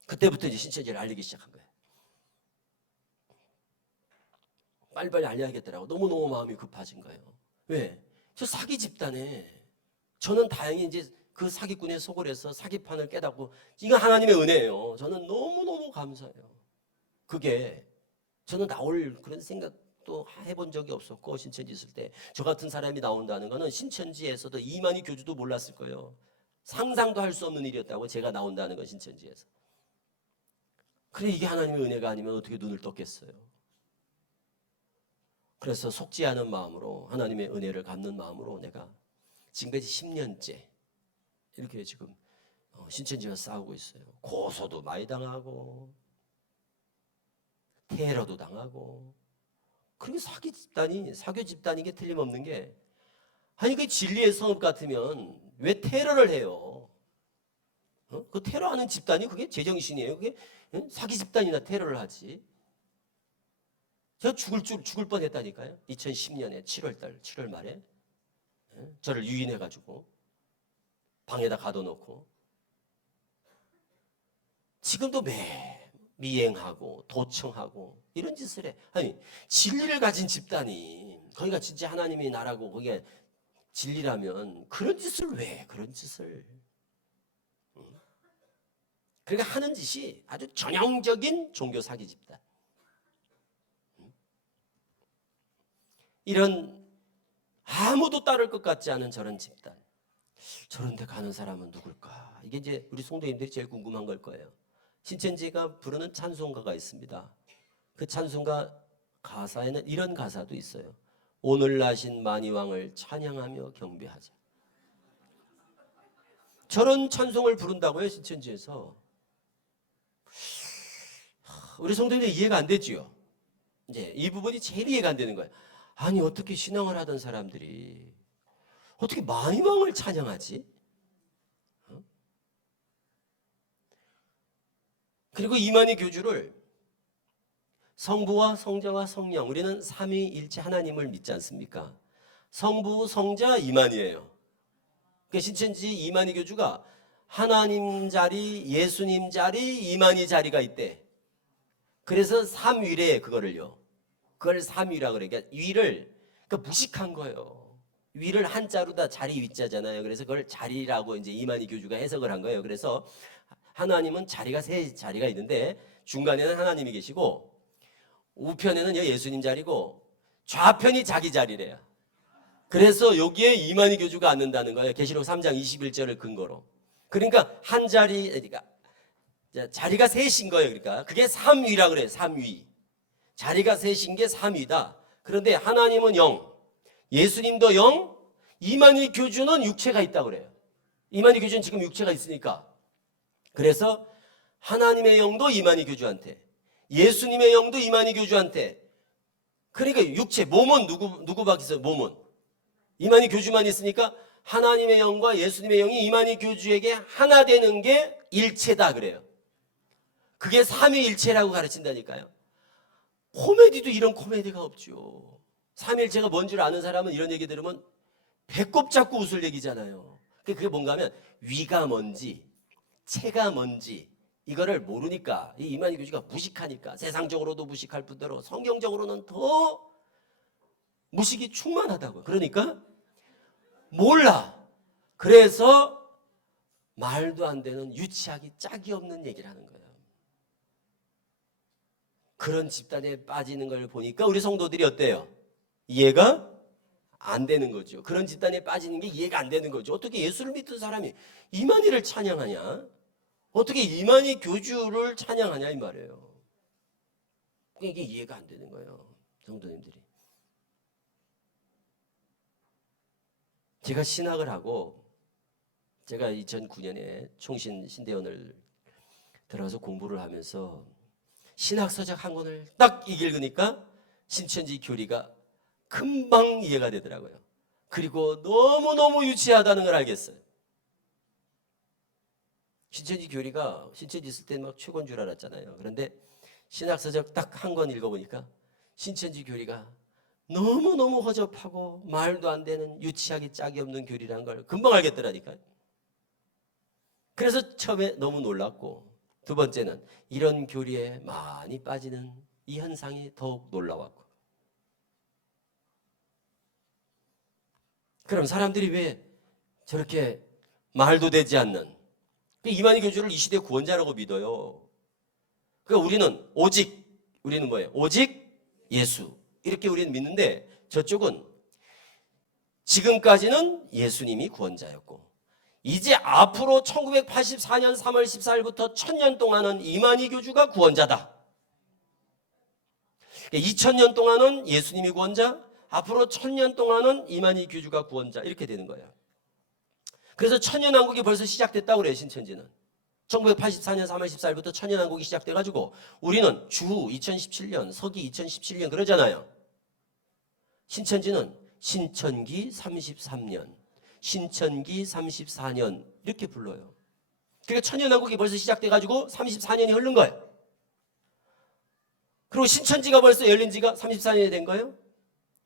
그때부터 이제 신천지를 알리기 시작한 거예요. 빨리빨리 알려야겠더라고. 너무너무 마음이 급해진 거예요. 왜? 저 사기 집단에 저는 다행히 이제 그 사기꾼의 속을 해서 사기판을 깨닫고 이거 하나님의 은혜예요. 저는 너무너무 감사해요. 그게 저는 나올 그런 생각도 해본 적이 없었고 신천지 있을 때 저 같은 사람이 나온다는 거는 신천지에서도 이만희 교주도 몰랐을 거예요. 상상도 할 수 없는 일이었다고 제가 나온다는 건 신천지에서. 그래 이게 하나님의 은혜가 아니면 어떻게 눈을 떴겠어요. 그래서 속지 않은 마음으로 하나님의 은혜를 갚는 마음으로 내가 지금까지 10년째 이렇게 지금 신천지가 싸우고 있어요. 고소도 많이 당하고 테러도 당하고. 그리고 사교 집단인 게 틀림없는 게, 아니 그 진리의 성읍 같으면 왜 테러를 해요? 그 테러하는 집단이 그게 제정신이에요? 그게 사기 집단이나 테러를 하지. 제가 죽을 뻔했다니까요. 2010년에 7월 말에 저를 유인해가지고 방에다 가둬놓고, 지금도 미행하고 도청하고 이런 짓을 해. 아니 진리를 가진 집단이, 거기가 진짜 하나님의 나라고 거기에 진리라면 그런 짓을 왜 그런 짓을. 그러니까 하는 짓이 아주 전형적인 종교 사기 집단. 이런 아무도 따를 것 같지 않은 저런 집단, 저런 데 가는 사람은 누굴까? 이게 이제 우리 성도님들이 제일 궁금한 걸 거예요. 신천지가 부르는 찬송가가 있습니다. 그 찬송가 가사에는 이런 가사도 있어요. 오늘 나신 만이왕을 찬양하며 경배하자. 저런 찬송을 부른다고요, 신천지에서. 우리 성도님들 이해가 안 되지요. 이제 이 부분이 제일 이해가 안 되는 거예요. 아니 어떻게 신앙을 하던 사람들이 어떻게 만이왕을 찬양하지? 그리고 이만희 교주를 성부와 성자와 성령, 우리는 삼위일체 하나님을 믿지 않습니까? 성부, 성자, 이만희예요. 그러니까 신천지 이만희 교주가 하나님 자리, 예수님 자리, 이만희 자리가 있대. 그래서 삼위래 그거를요. 그걸 삼위라 그래. 그러니까 위를 무식한 거예요. 위를 한자로 다 자리 위자잖아요. 그래서 그걸 자리라고 이제 이만희 교주가 해석을 한 거예요. 그래서 하나님은 자리가 세 자리가 있는데 중간에는 하나님이 계시고 우편에는 예수님 자리고 좌편이 자기 자리래요. 그래서 여기에 이만희 교주가 앉는다는 거예요. 계시록 3장 21절을 근거로. 그러니까 한 자리, 그러니까 자리가 셋인 거예요. 그러니까 그게 삼위라 그래요. 삼위. 자리가 셋인 게 삼위다. 그런데 하나님은 영, 예수님도 영, 이만희 교주는 육체가 있다 그래요. 이만희 교주는 지금 육체가 있으니까. 그래서 하나님의 영도 이만희 교주한테, 예수님의 영도 이만희 교주한테. 그러니까 육체, 몸은 누구밖에 있어요? 몸은 이만희 교주만 있으니까 하나님의 영과 예수님의 영이 이만희 교주에게 하나 되는 게 일체다 그래요. 그게 삼위일체라고 가르친다니까요. 코미디도 이런 코미디가 없죠. 삼위일체가 뭔 줄 아는 사람은 이런 얘기 들으면 배꼽 잡고 웃을 얘기잖아요. 그게 뭔가 하면 위가 뭔지 체가 뭔지 이거를 모르니까, 이 이만희 교주가 무식하니까, 세상적으로도 무식할 뿐더러 성경적으로는 더 무식이 충만하다고요. 그러니까 몰라. 그래서 말도 안 되는 유치하기 짝이 없는 얘기를 하는 거예요. 그런 집단에 빠지는 걸 보니까 우리 성도들이 어때요? 이해가 안 되는 거죠. 그런 집단에 빠지는 게 이해가 안 되는 거죠. 어떻게 예수를 믿던 사람이 이만희를 찬양하냐? 어떻게 이만희 교주를 찬양하냐 이 말이에요. 이게 이해가 안 되는 거예요. 성도님들이. 제가 신학을 하고, 제가 2009년에 총신 신대원을 들어가서 공부를 하면서 신학서적 한 권을 딱 읽으니까 신천지 교리가 금방 이해가 되더라고요. 그리고 너무너무 유치하다는 걸 알겠어요. 신천지 교리가, 신천지 있을 때는 막 최고인 줄 알았잖아요. 그런데 신학서적 딱 한 권 읽어보니까 신천지 교리가 너무너무 허접하고 말도 안 되는 유치하기 짝이 없는 교리라는 걸 금방 알겠더라니까요. 그래서 처음에 너무 놀랐고, 두 번째는 이런 교리에 많이 빠지는 이 현상이 더욱 놀라웠고. 그럼 사람들이 왜 저렇게 말도 되지 않는 이만희 교주를 이 시대 구원자라고 믿어요? 그러니까 우리는 뭐예요? 오직 예수. 이렇게 우리는 믿는데, 저쪽은 지금까지는 예수님이 구원자였고, 이제 앞으로 1984년 3월 14일부터 1000년 동안은 이만희 교주가 구원자다. 2000년 동안은 예수님이 구원자, 앞으로 1000년 동안은 이만희 교주가 구원자, 이렇게 되는 거예요. 그래서 천년왕국이 벌써 시작됐다고 그래요. 신천지는 1984년 3월 14일부터 천년왕국이 시작돼가지고 우리는 주후 2017년, 서기 2017년 그러잖아요. 신천지는 신천기 33년, 신천기 34년 이렇게 불러요. 그러니까 천년왕국이 벌써 시작돼가지고 34년이 흐른 거예요. 그리고 신천지가 벌써 열린 지가 34년이 된 거예요.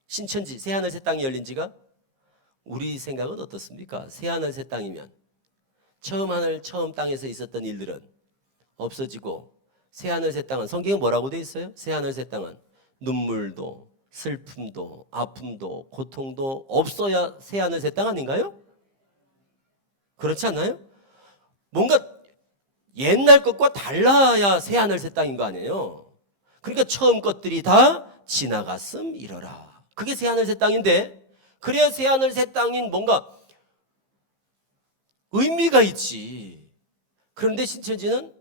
신천지, 새하늘 새 땅이 열린 지가. 우리 생각은 어떻습니까? 새하늘 새 땅이면 처음 하늘 처음 땅에서 있었던 일들은 없어지고, 새하늘 새 땅은 성경에 뭐라고 돼 있어요? 새하늘 새 땅은 눈물도 슬픔도 아픔도 고통도 없어야 새하늘 새 땅 아닌가요? 그렇지 않나요? 뭔가 옛날 것과 달라야 새하늘 새 땅인 거 아니에요? 그러니까 처음 것들이 다 지나갔음 이러라. 그게 새하늘 새 땅인데, 그래야 새하늘 새 땅인 뭔가 의미가 있지. 그런데 신천지는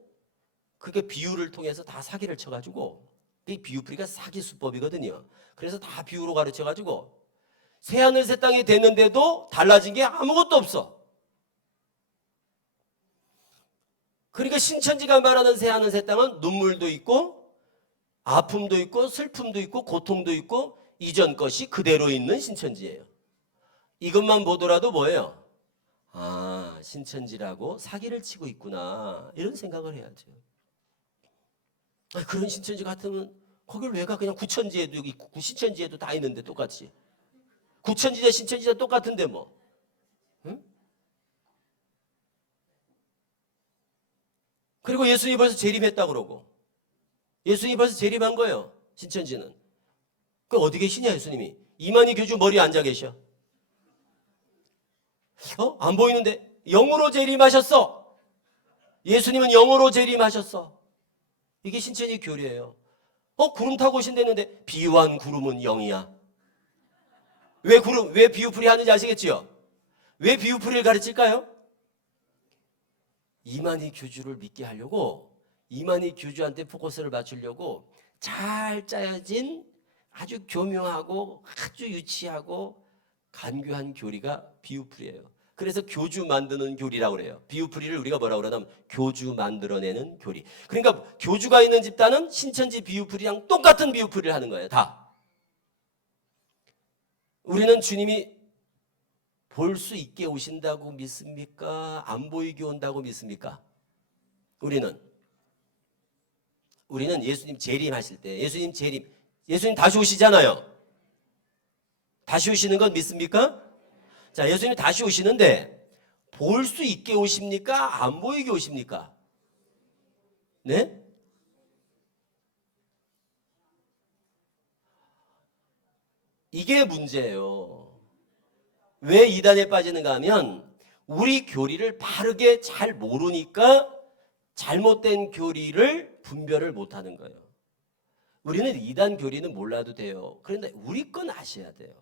그게 비유를 통해서 다 사기를 쳐가지고, 이 비유풀이가 사기 수법이거든요. 그래서 다 비유로 가르쳐가지고 새하늘 새 땅이 됐는데도 달라진 게 아무것도 없어. 그러니까 신천지가 말하는 새하늘 새 땅은 눈물도 있고 아픔도 있고 슬픔도 있고 고통도 있고 이전 것이 그대로 있는 신천지예요. 이것만 보더라도 뭐예요? 아, 신천지라고 사기를 치고 있구나, 이런 생각을 해야죠. 그런 신천지 같으면 거길 왜 가? 그냥 구천지에도 있고 신천지에도 다 있는데 똑같이. 구천지대 신천지대 똑같은데 뭐. 응? 그리고 예수님이 벌써 재림했다고 그러고, 예수님이 벌써 재림한 거예요. 신천지는. 그 어디 계시냐 예수님이? 이만희 교주 머리에 앉아 계셔. 안 보이는데 영으로 재림하셨어. 예수님은 영으로 재림하셨어. 이게 신천지 교리예요. 구름 타고 오신다는데 비유한 구름은 영이야. 왜 비유풀이 하는지 아시겠지요? 왜 비유풀이를 가르칠까요? 이만희 교주를 믿게 하려고, 이만희 교주한테 포커스를 맞추려고 잘 짜여진 아주 교묘하고 아주 유치하고 간교한 교리가 비유풀이에요. 그래서 교주 만드는 교리라고 그래요. 비유풀이를 우리가 뭐라고 그러냐면 교주 만들어내는 교리. 그러니까 교주가 있는 집단은 신천지 비유풀이랑 똑같은 비유풀이를 하는 거예요. 다. 우리는 주님이 볼 수 있게 오신다고 믿습니까? 안 보이게 온다고 믿습니까? 우리는 예수님 재림하실 때, 예수님 다시 오시잖아요. 다시 오시는 건 믿습니까? 자, 예수님 다시 오시는데 볼 수 있게 오십니까? 안 보이게 오십니까? 네? 이게 문제예요. 왜 이단에 빠지는가 하면 우리 교리를 바르게 잘 모르니까 잘못된 교리를 분별을 못하는 거예요. 우리는 이단 교리는 몰라도 돼요. 그런데 우리 건 아셔야 돼요.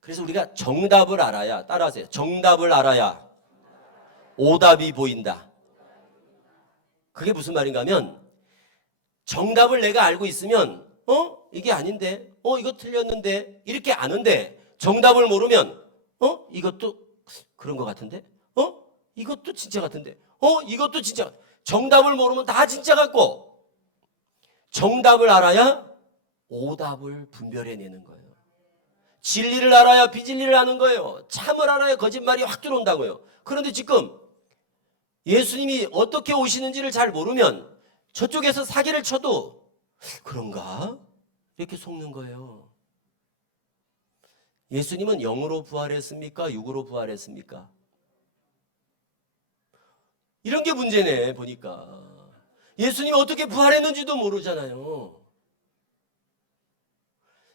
그래서 우리가 정답을 알아야, 따라하세요. 정답을 알아야 오답이 보인다. 그게 무슨 말인가 하면, 정답을 내가 알고 있으면 이게 아닌데, 이거 틀렸는데 이렇게 아는데, 정답을 모르면 이것도 그런 것 같은데, 이것도 진짜 같은데, 이것도 진짜 같은데. 정답을 모르면 다 진짜 같고, 정답을 알아야 오답을 분별해내는 거예요. 진리를 알아야 비진리를 아는 거예요. 참을 알아야 거짓말이 확 들어온다고요. 그런데 지금 예수님이 어떻게 오시는지를 잘 모르면 저쪽에서 사기를 쳐도 그런가? 이렇게 속는 거예요. 예수님은 영으로 부활했습니까? 육으로 부활했습니까? 이런 게 문제네, 보니까. 예수님이 어떻게 부활했는지도 모르잖아요.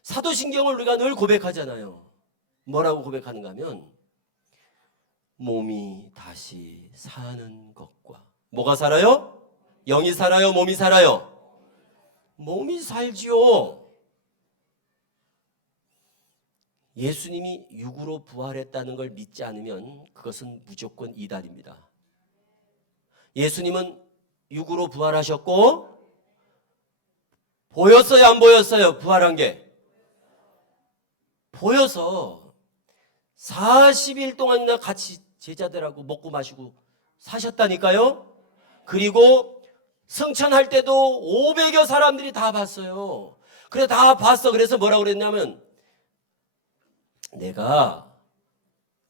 사도신경을 우리가 늘 고백하잖아요. 뭐라고 고백하는가 하면, 몸이 다시 사는 것과. 뭐가 살아요? 영이 살아요? 몸이 살아요? 몸이 살지요. 예수님이 육으로 부활했다는 걸 믿지 않으면 그것은 무조건 이단입니다. 예수님은 육으로 부활하셨고, 보였어요? 안 보였어요? 부활한 게? 보여서 40일 동안이나 같이 제자들하고 먹고 마시고 사셨다니까요. 그리고 승천할 때도 500여 사람들이 다 봤어요. 그래 다 봤어. 그래서 뭐라고 그랬냐면 내가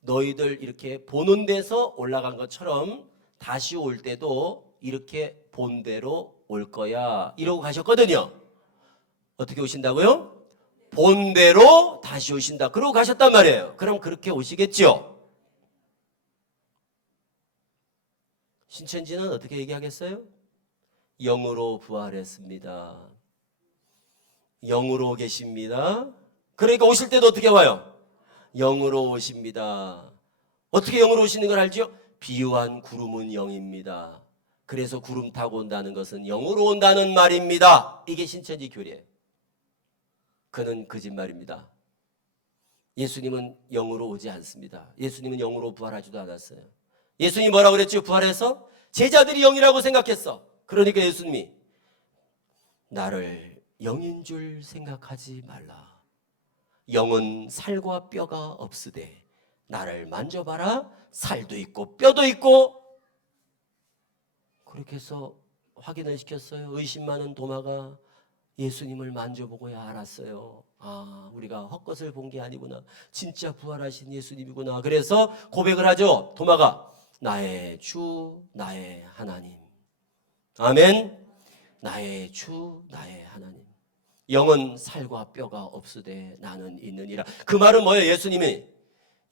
너희들 이렇게 보는 데서 올라간 것처럼 다시 올 때도 이렇게 본 대로 올 거야. 이러고 가셨거든요. 어떻게 오신다고요? 본 대로 다시 오신다. 그러고 가셨단 말이에요. 그럼 그렇게 오시겠죠? 신천지는 어떻게 얘기하겠어요? 영으로 부활했습니다. 영으로 계십니다. 그러니까 오실 때도 어떻게 와요? 영으로 오십니다. 어떻게 영으로 오시는 걸 알죠? 비유한 구름은 영입니다. 그래서 구름 타고 온다는 것은 영으로 온다는 말입니다. 이게 신천지 교리예요. 그는 거짓말입니다. 예수님은 영으로 오지 않습니다. 예수님은 영으로 부활하지도 않았어요. 예수님이 뭐라고 그랬죠? 부활해서 제자들이 영이라고 생각했어. 그러니까 예수님이 나를 영인 줄 생각하지 말라. 영은 살과 뼈가 없으되 나를 만져봐라. 살도 있고 뼈도 있고. 그렇게 해서 확인을 시켰어요. 의심 많은 도마가 예수님을 만져보고야 알았어요. 아, 우리가 헛것을 본 게 아니구나. 진짜 부활하신 예수님이구나. 그래서 고백을 하죠. 도마가 나의 주, 나의 하나님. 아멘. 나의 주, 나의 하나님. 영은 살과 뼈가 없으되 나는 있느니라. 그 말은 뭐예요?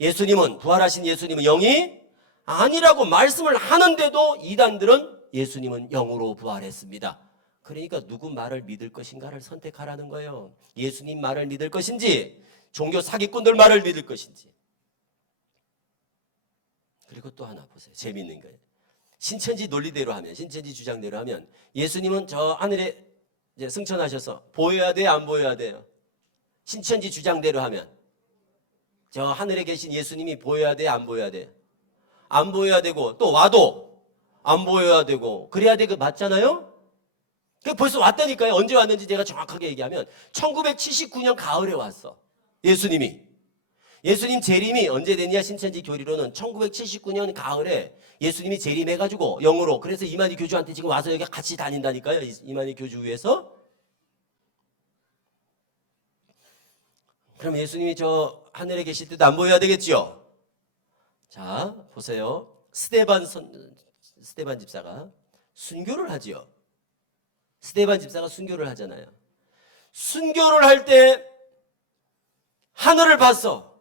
예수님은 부활하신 예수님은 영이 아니라고 말씀을 하는데도 이단들은 예수님은 영으로 부활했습니다. 그러니까 누구 말을 믿을 것인가를 선택하라는 거예요. 예수님 말을 믿을 것인지 종교 사기꾼들 말을 믿을 것인지. 그리고 또 하나 보세요. 재미있는 거예요. 신천지 논리대로 하면, 신천지 주장대로 하면 예수님은 저 하늘에 이제 승천하셔서 보여야 돼요? 안 보여야 돼요? 신천지 주장대로 하면 저 하늘에 계신 예수님이 보여야 돼요? 안 보여야 돼요? 안 보여야 되고 또 와도 안 보여야 되고 그래야 되고 맞잖아요? 벌써 왔다니까요. 언제 왔는지 제가 정확하게 얘기하면 1979년 가을에 왔어. 예수님 재림이 언제 됐냐? 신천지 교리로는 1979년 가을에 예수님이 재림해가지고 영으로, 그래서 이만희 교주한테 지금 와서 여기 같이 다닌다니까요. 이만희 교주 위에서. 그럼 예수님이 저 하늘에 계실 때도 안 보여야 되겠지요? 자, 보세요. 스데반 집사가 순교를 하지요. 스데반 집사가 순교를 하잖아요. 순교를 할 때 하늘을 봤어.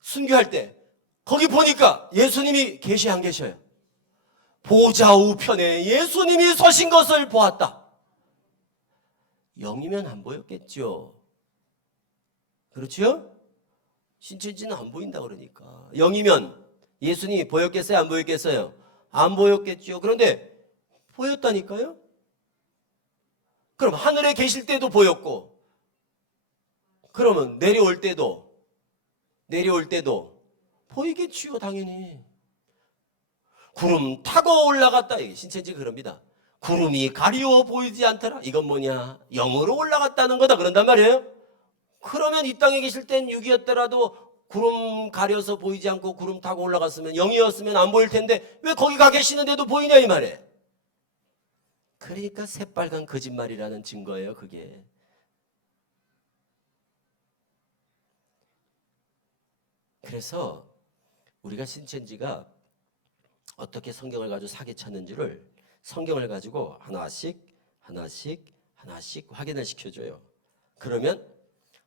순교할 때 거기 보니까 예수님이 계시 안 계셔요? 보좌 우편에 예수님이 서신 것을 보았다. 영이면 안 보였겠죠. 그렇죠? 신천지는 안 보인다 그러니까. 영이면 예수님이 보였겠어요? 안 보였겠어요? 안 보였겠죠. 그런데 보였다니까요. 그럼 하늘에 계실 때도 보였고, 그러면 내려올 때도 보이겠지요, 당연히. 구름 타고 올라갔다. 신천지가 그럽니다. 구름이 가리워 보이지 않더라. 이건 뭐냐? 영으로 올라갔다는 거다. 그런단 말이에요. 그러면 이 땅에 계실 땐 6이었더라도 구름 가려서 보이지 않고 구름 타고 올라갔으면, 영이었으면 안 보일 텐데 왜 거기 가 계시는데도 보이냐 이 말이에요. 그러니까 새빨간 거짓말이라는 증거예요, 그게. 그래서 우리가 신천지가 어떻게 성경을 가지고 사기쳤는지를 성경을 가지고 하나씩 확인을 시켜줘요. 그러면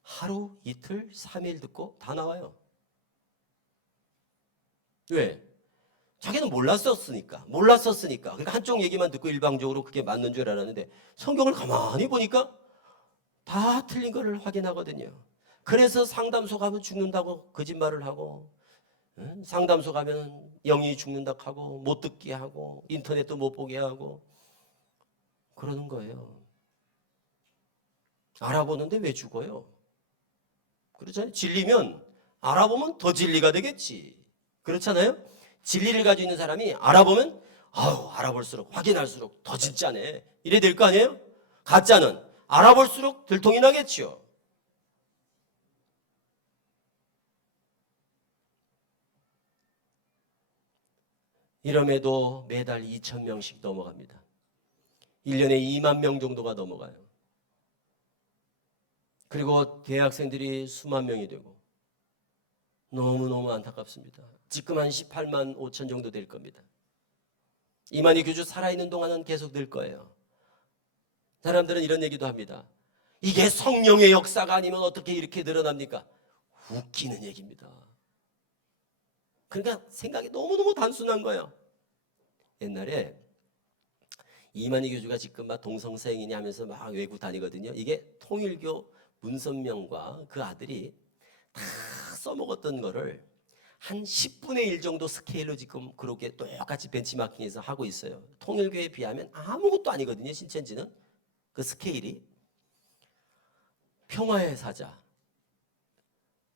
하루, 이틀, 3일 듣고 다 나와요. 왜? 자기는 몰랐었으니까. 그러니까 한쪽 얘기만 듣고 일방적으로 그게 맞는 줄 알았는데 성경을 가만히 보니까 다 틀린 거를 확인하거든요. 그래서 상담소 가면 죽는다고 거짓말을 하고, 상담소 가면 영이 죽는다고 하고, 못 듣게 하고, 인터넷도 못 보게 하고 그러는 거예요. 알아보는데 왜 죽어요? 그렇잖아요. 진리면 알아보면 더 진리가 되겠지. 그렇잖아요. 진리를 가지고 있는 사람이 알아보면 알아볼수록 확인할수록 더 진짜네 이래 될 거 아니에요? 가짜는 알아볼수록 들통이 나겠죠. 이럼에도 매달 2,000명씩 넘어갑니다. 1년에 2만 명 정도가 넘어가요. 그리고 대학생들이 수만 명이 되고 너무너무 안타깝습니다. 지금 한 18만 5천 정도 될 겁니다. 이만희 교주 살아있는 동안은 계속 늘 거예요. 사람들은 이런 얘기도 합니다. 이게 성령의 역사가 아니면 어떻게 이렇게 늘어납니까? 웃기는 얘기입니다. 그러니까 생각이 너무너무 단순한 거예요. 옛날에 이만희 교주가 지금 막 동성생이니 하면서 막 외국 다니거든요. 이게 통일교 문선명과 그 아들이 다 써먹었던 거를 한 10분의 1 정도 스케일로 지금 그렇게 똑같이 벤치마킹해서 하고 있어요. 통일교에 비하면 아무것도 아니거든요. 신천지는 그 스케일이. 평화의 사자,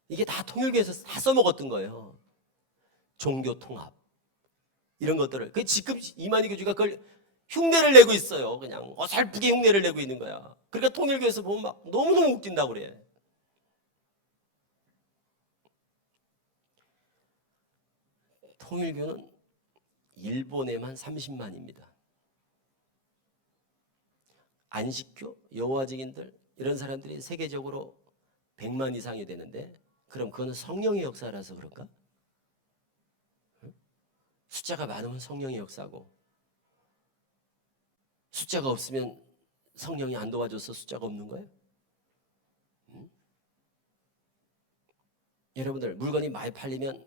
이게 다 통일교에서 다 써먹었던 거예요. 종교 통합 이런 것들을. 그 지금 이만희 교주가 그걸 흉내를 내고 있어요. 그냥 어설프게 흉내를 내고 있는 거야. 그러니까 통일교에서 보면 막 너무너무 웃긴다고 그래. 통일교는 일본에만 30만입니다. 안식교, 여호와 증인들 이런 사람들이 세계적으로 100만 이상이 되는데 그럼 그거는 성령의 역사라서 그런가? 숫자가 많으면 성령의 역사고 숫자가 없으면 성령이 안 도와줘서 숫자가 없는 거예요? 여러분들 물건이 많이 팔리면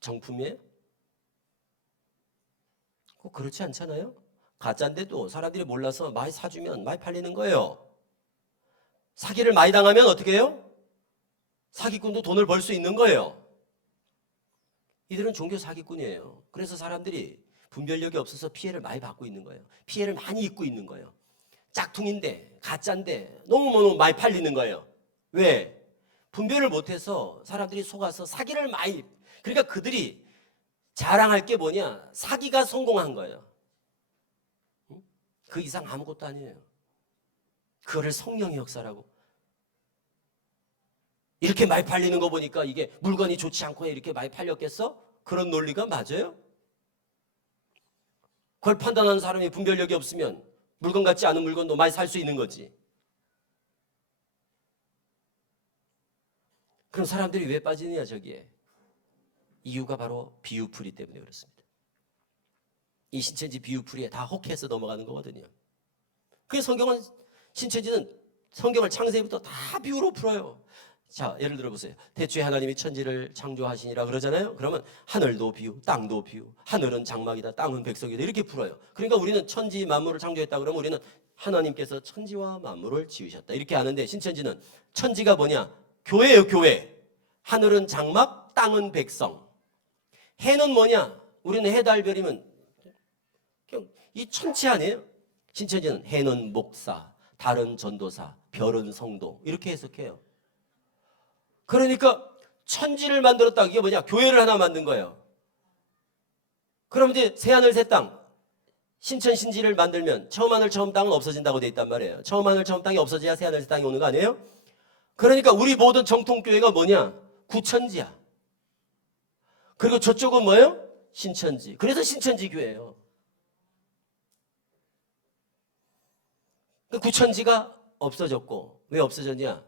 정품이에요? 꼭 그렇지 않잖아요? 가짜인데도 사람들이 몰라서 많이 사주면 많이 팔리는 거예요. 사기를 많이 당하면 어떻게 해요? 사기꾼도 돈을 벌 수 있는 거예요. 이들은 종교 사기꾼이에요. 그래서 사람들이 분별력이 없어서 피해를 많이 받고 있는 거예요. 피해를 많이 입고 있는 거예요. 짝퉁인데 가짜인데 너무너무 많이 팔리는 거예요. 왜? 분별을 못해서 사람들이 속아서 사기를 많이. 그러니까 그들이 자랑할 게 뭐냐? 사기가 성공한 거예요. 그 이상 아무것도 아니에요. 그거를 성령의 역사라고. 이렇게 많이 팔리는 거 보니까 이게 물건이 좋지 않고 이렇게 많이 팔렸겠어? 그런 논리가 맞아요? 그걸 판단하는 사람이 분별력이 없으면 물건 같지 않은 물건도 많이 살 수 있는 거지. 그럼 사람들이 왜 빠지느냐 저기에. 이유가 바로 비유풀이 때문에 그렇습니다. 이 신천지 비유풀이에 다 혹해서 넘어가는 거거든요. 그래서 성경은 신천지는 성경을 창세기부터 다 비유로 풀어요. 자, 예를 들어 보세요. 태초에 하나님이 천지를 창조하시니라 그러잖아요. 그러면 하늘도 비유, 땅도 비유. 하늘은 장막이다, 땅은 백석이다 이렇게 풀어요. 그러니까 우리는 천지 만물을 창조했다 그러면 우리는 하나님께서 천지와 만물을 지으셨다 이렇게 아는데 신천지는 천지가 뭐냐? 교회예요, 교회. 하늘은 장막, 땅은 백성. 해는 뭐냐? 우리는 해, 달, 별이면 이 천체 아니에요? 신천지는 해는 목사, 달은 전도사, 별은 성도 이렇게 해석해요. 그러니까 천지를 만들었다. 이게 뭐냐? 교회를 하나 만든 거예요. 그럼 이제 새하늘 새땅 신천 신지를 만들면 처음 하늘 처음 땅은 없어진다고 돼 있단 말이에요. 처음 하늘 처음 땅이 없어져야 새하늘 새땅이 오는 거 아니에요? 그러니까 우리 모든 정통교회가 뭐냐? 구천지야. 그리고 저쪽은 뭐예요? 신천지. 그래서 신천지 교회예요. 구천지가 없어졌고 왜 없어졌냐?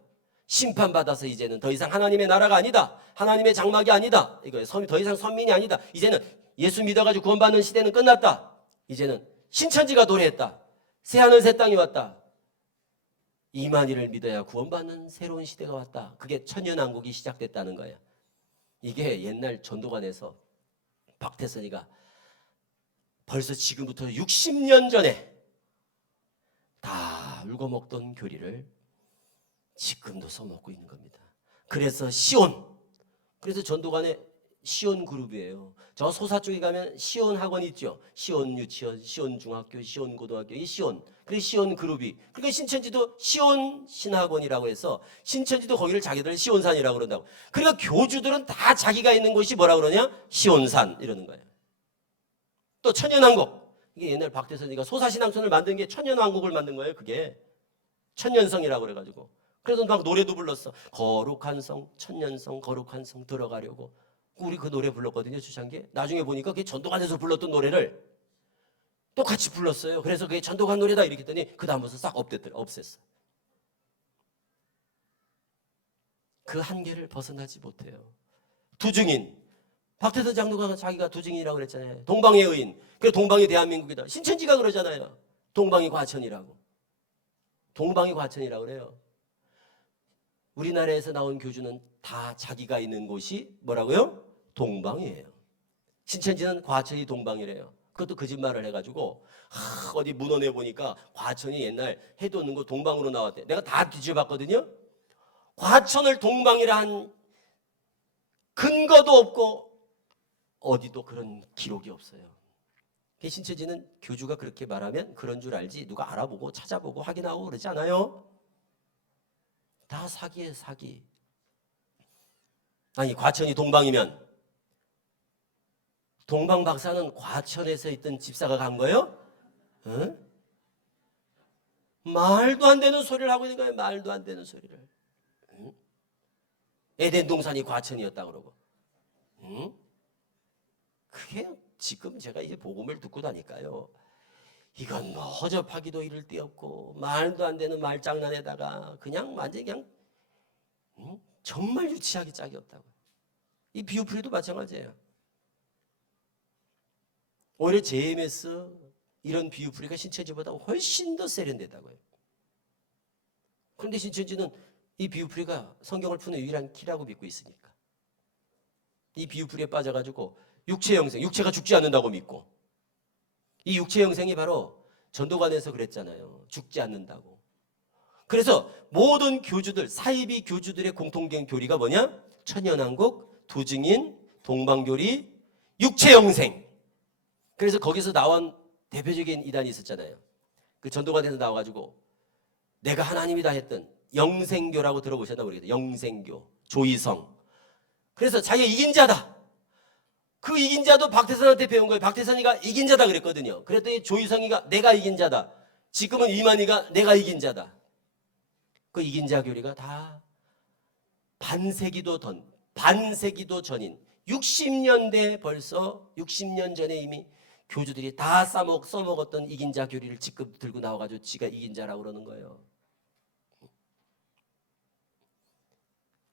심판받아서 이제는 더 이상 하나님의 나라가 아니다. 하나님의 장막이 아니다. 이거예요. 더 이상 선민이 아니다. 이제는 예수 믿어가지고 구원받는 시대는 끝났다. 이제는 신천지가 도래했다. 새하늘 새 땅이 왔다. 이만희를 믿어야 구원받는 새로운 시대가 왔다. 그게 천년왕국이 시작됐다는 거예요. 이게 옛날 전도관에서 박태선이가 벌써 지금부터 60년 전에 다 울고 먹던 교리를 지금도 써먹고 있는 겁니다. 그래서 시온, 그래서 전도관에 시온 그룹이에요. 저 소사 쪽에 가면 시온 학원 있죠. 시온 유치원, 시온 중학교, 시온 고등학교, 이 시온. 그래서 시온 그룹이. 그러니까 신천지도 시온 신학원이라고 해서 신천지도 거기를 자기들 시온산이라고 그런다고. 그러니까 교주들은 다 자기가 있는 곳이 뭐라 그러냐? 시온산 이러는 거예요. 또 천년왕국. 이게 옛날 박태선이가 소사신앙촌을 만든 게 천년왕국을 만든 거예요. 그게 천년성이라고 그래가지고. 그래서 막 노래도 불렀어. 거룩한 성, 천년성, 거룩한 성 들어가려고. 우리 그 노래 불렀거든요, 주창기. 나중에 보니까 그게 전도관에서 불렀던 노래를 똑같이 불렀어요. 그래서 그게 전도관 노래다 이렇게 했더니 그 다음부터 싹 없앴어요. 그 한계를 벗어나지 못해요. 두증인. 박태선 장로가 자기가 두증인이라고 그랬잖아요. 동방의 의인. 그래 동방이 대한민국이다. 신천지가 그러잖아요. 동방이 과천이라고. 동방이 과천이라고 그래요. 우리나라에서 나온 교주는 다 자기가 있는 곳이 뭐라고요? 동방이에요. 신천지는 과천이 동방이래요. 그것도 거짓말을 해가지고 어디 문헌에 보니까 과천이 옛날 해돋는 거 동방으로 나왔대. 내가 다 뒤져봤거든요. 과천을 동방이라 한 근거도 없고 어디도 그런 기록이 없어요. 신천지는 교주가 그렇게 말하면 그런 줄 알지 누가 알아보고 찾아보고 확인하고 그러지 않아요. 다 사기예요, 사기. 아니 과천이 동방이면 동방 박사는 과천에서 있던 집사가 간 거예요? 응? 말도 안 되는 소리를 하고 있는 거예요. 말도 안 되는 소리를. 응? 에덴 동산이 과천이었다 그러고. 응? 그게 지금 제가 이제 복음을 듣고 나니까요. 이건 뭐 허접하기도 이를 데 없고 말도 안 되는 말장난에다가 그냥 완전히 그냥 정말 유치하기 짝이 없다고. 이 비유풀이도 마찬가지예요. 오히려 JMS 이런 비유풀이가 신천지보다 훨씬 더 세련되다고요. 그런데 신천지는 이 비유풀이가 성경을 푸는 유일한 키라고 믿고 있으니까 이 비유풀이에 빠져가지고 육체 형생, 육체가 죽지 않는다고 믿고 이 육체 형생이 바로 전도관에서 그랬잖아요. 죽지 않는다고. 그래서 모든 교주들, 사이비 교주들의 공통된 교리가 뭐냐? 천연한국, 두증인, 동방교리, 육체 형생. 그래서 거기서 나온 대표적인 이단이 있었잖아요. 그 전도관에서 나와가지고 내가 하나님이다 했던 영생교라고 들어보셨나 모르겠어요. 영생교, 조이성. 그래서 자기가 이긴 자다. 그 이긴 자도 박태선한테 배운 거예요. 박태선이가 이긴 자다 그랬거든요. 그랬더니 조이성이가 내가 이긴 자다. 지금은 이만희가 내가 이긴 자다. 그 이긴 자 교리가 다 반세기도 전인 60년대 벌써 60년 전에 이미 교주들이 다 써먹었던 이긴 자 교리를 지금 들고 나와가지고 지가 이긴 자라고 그러는 거예요.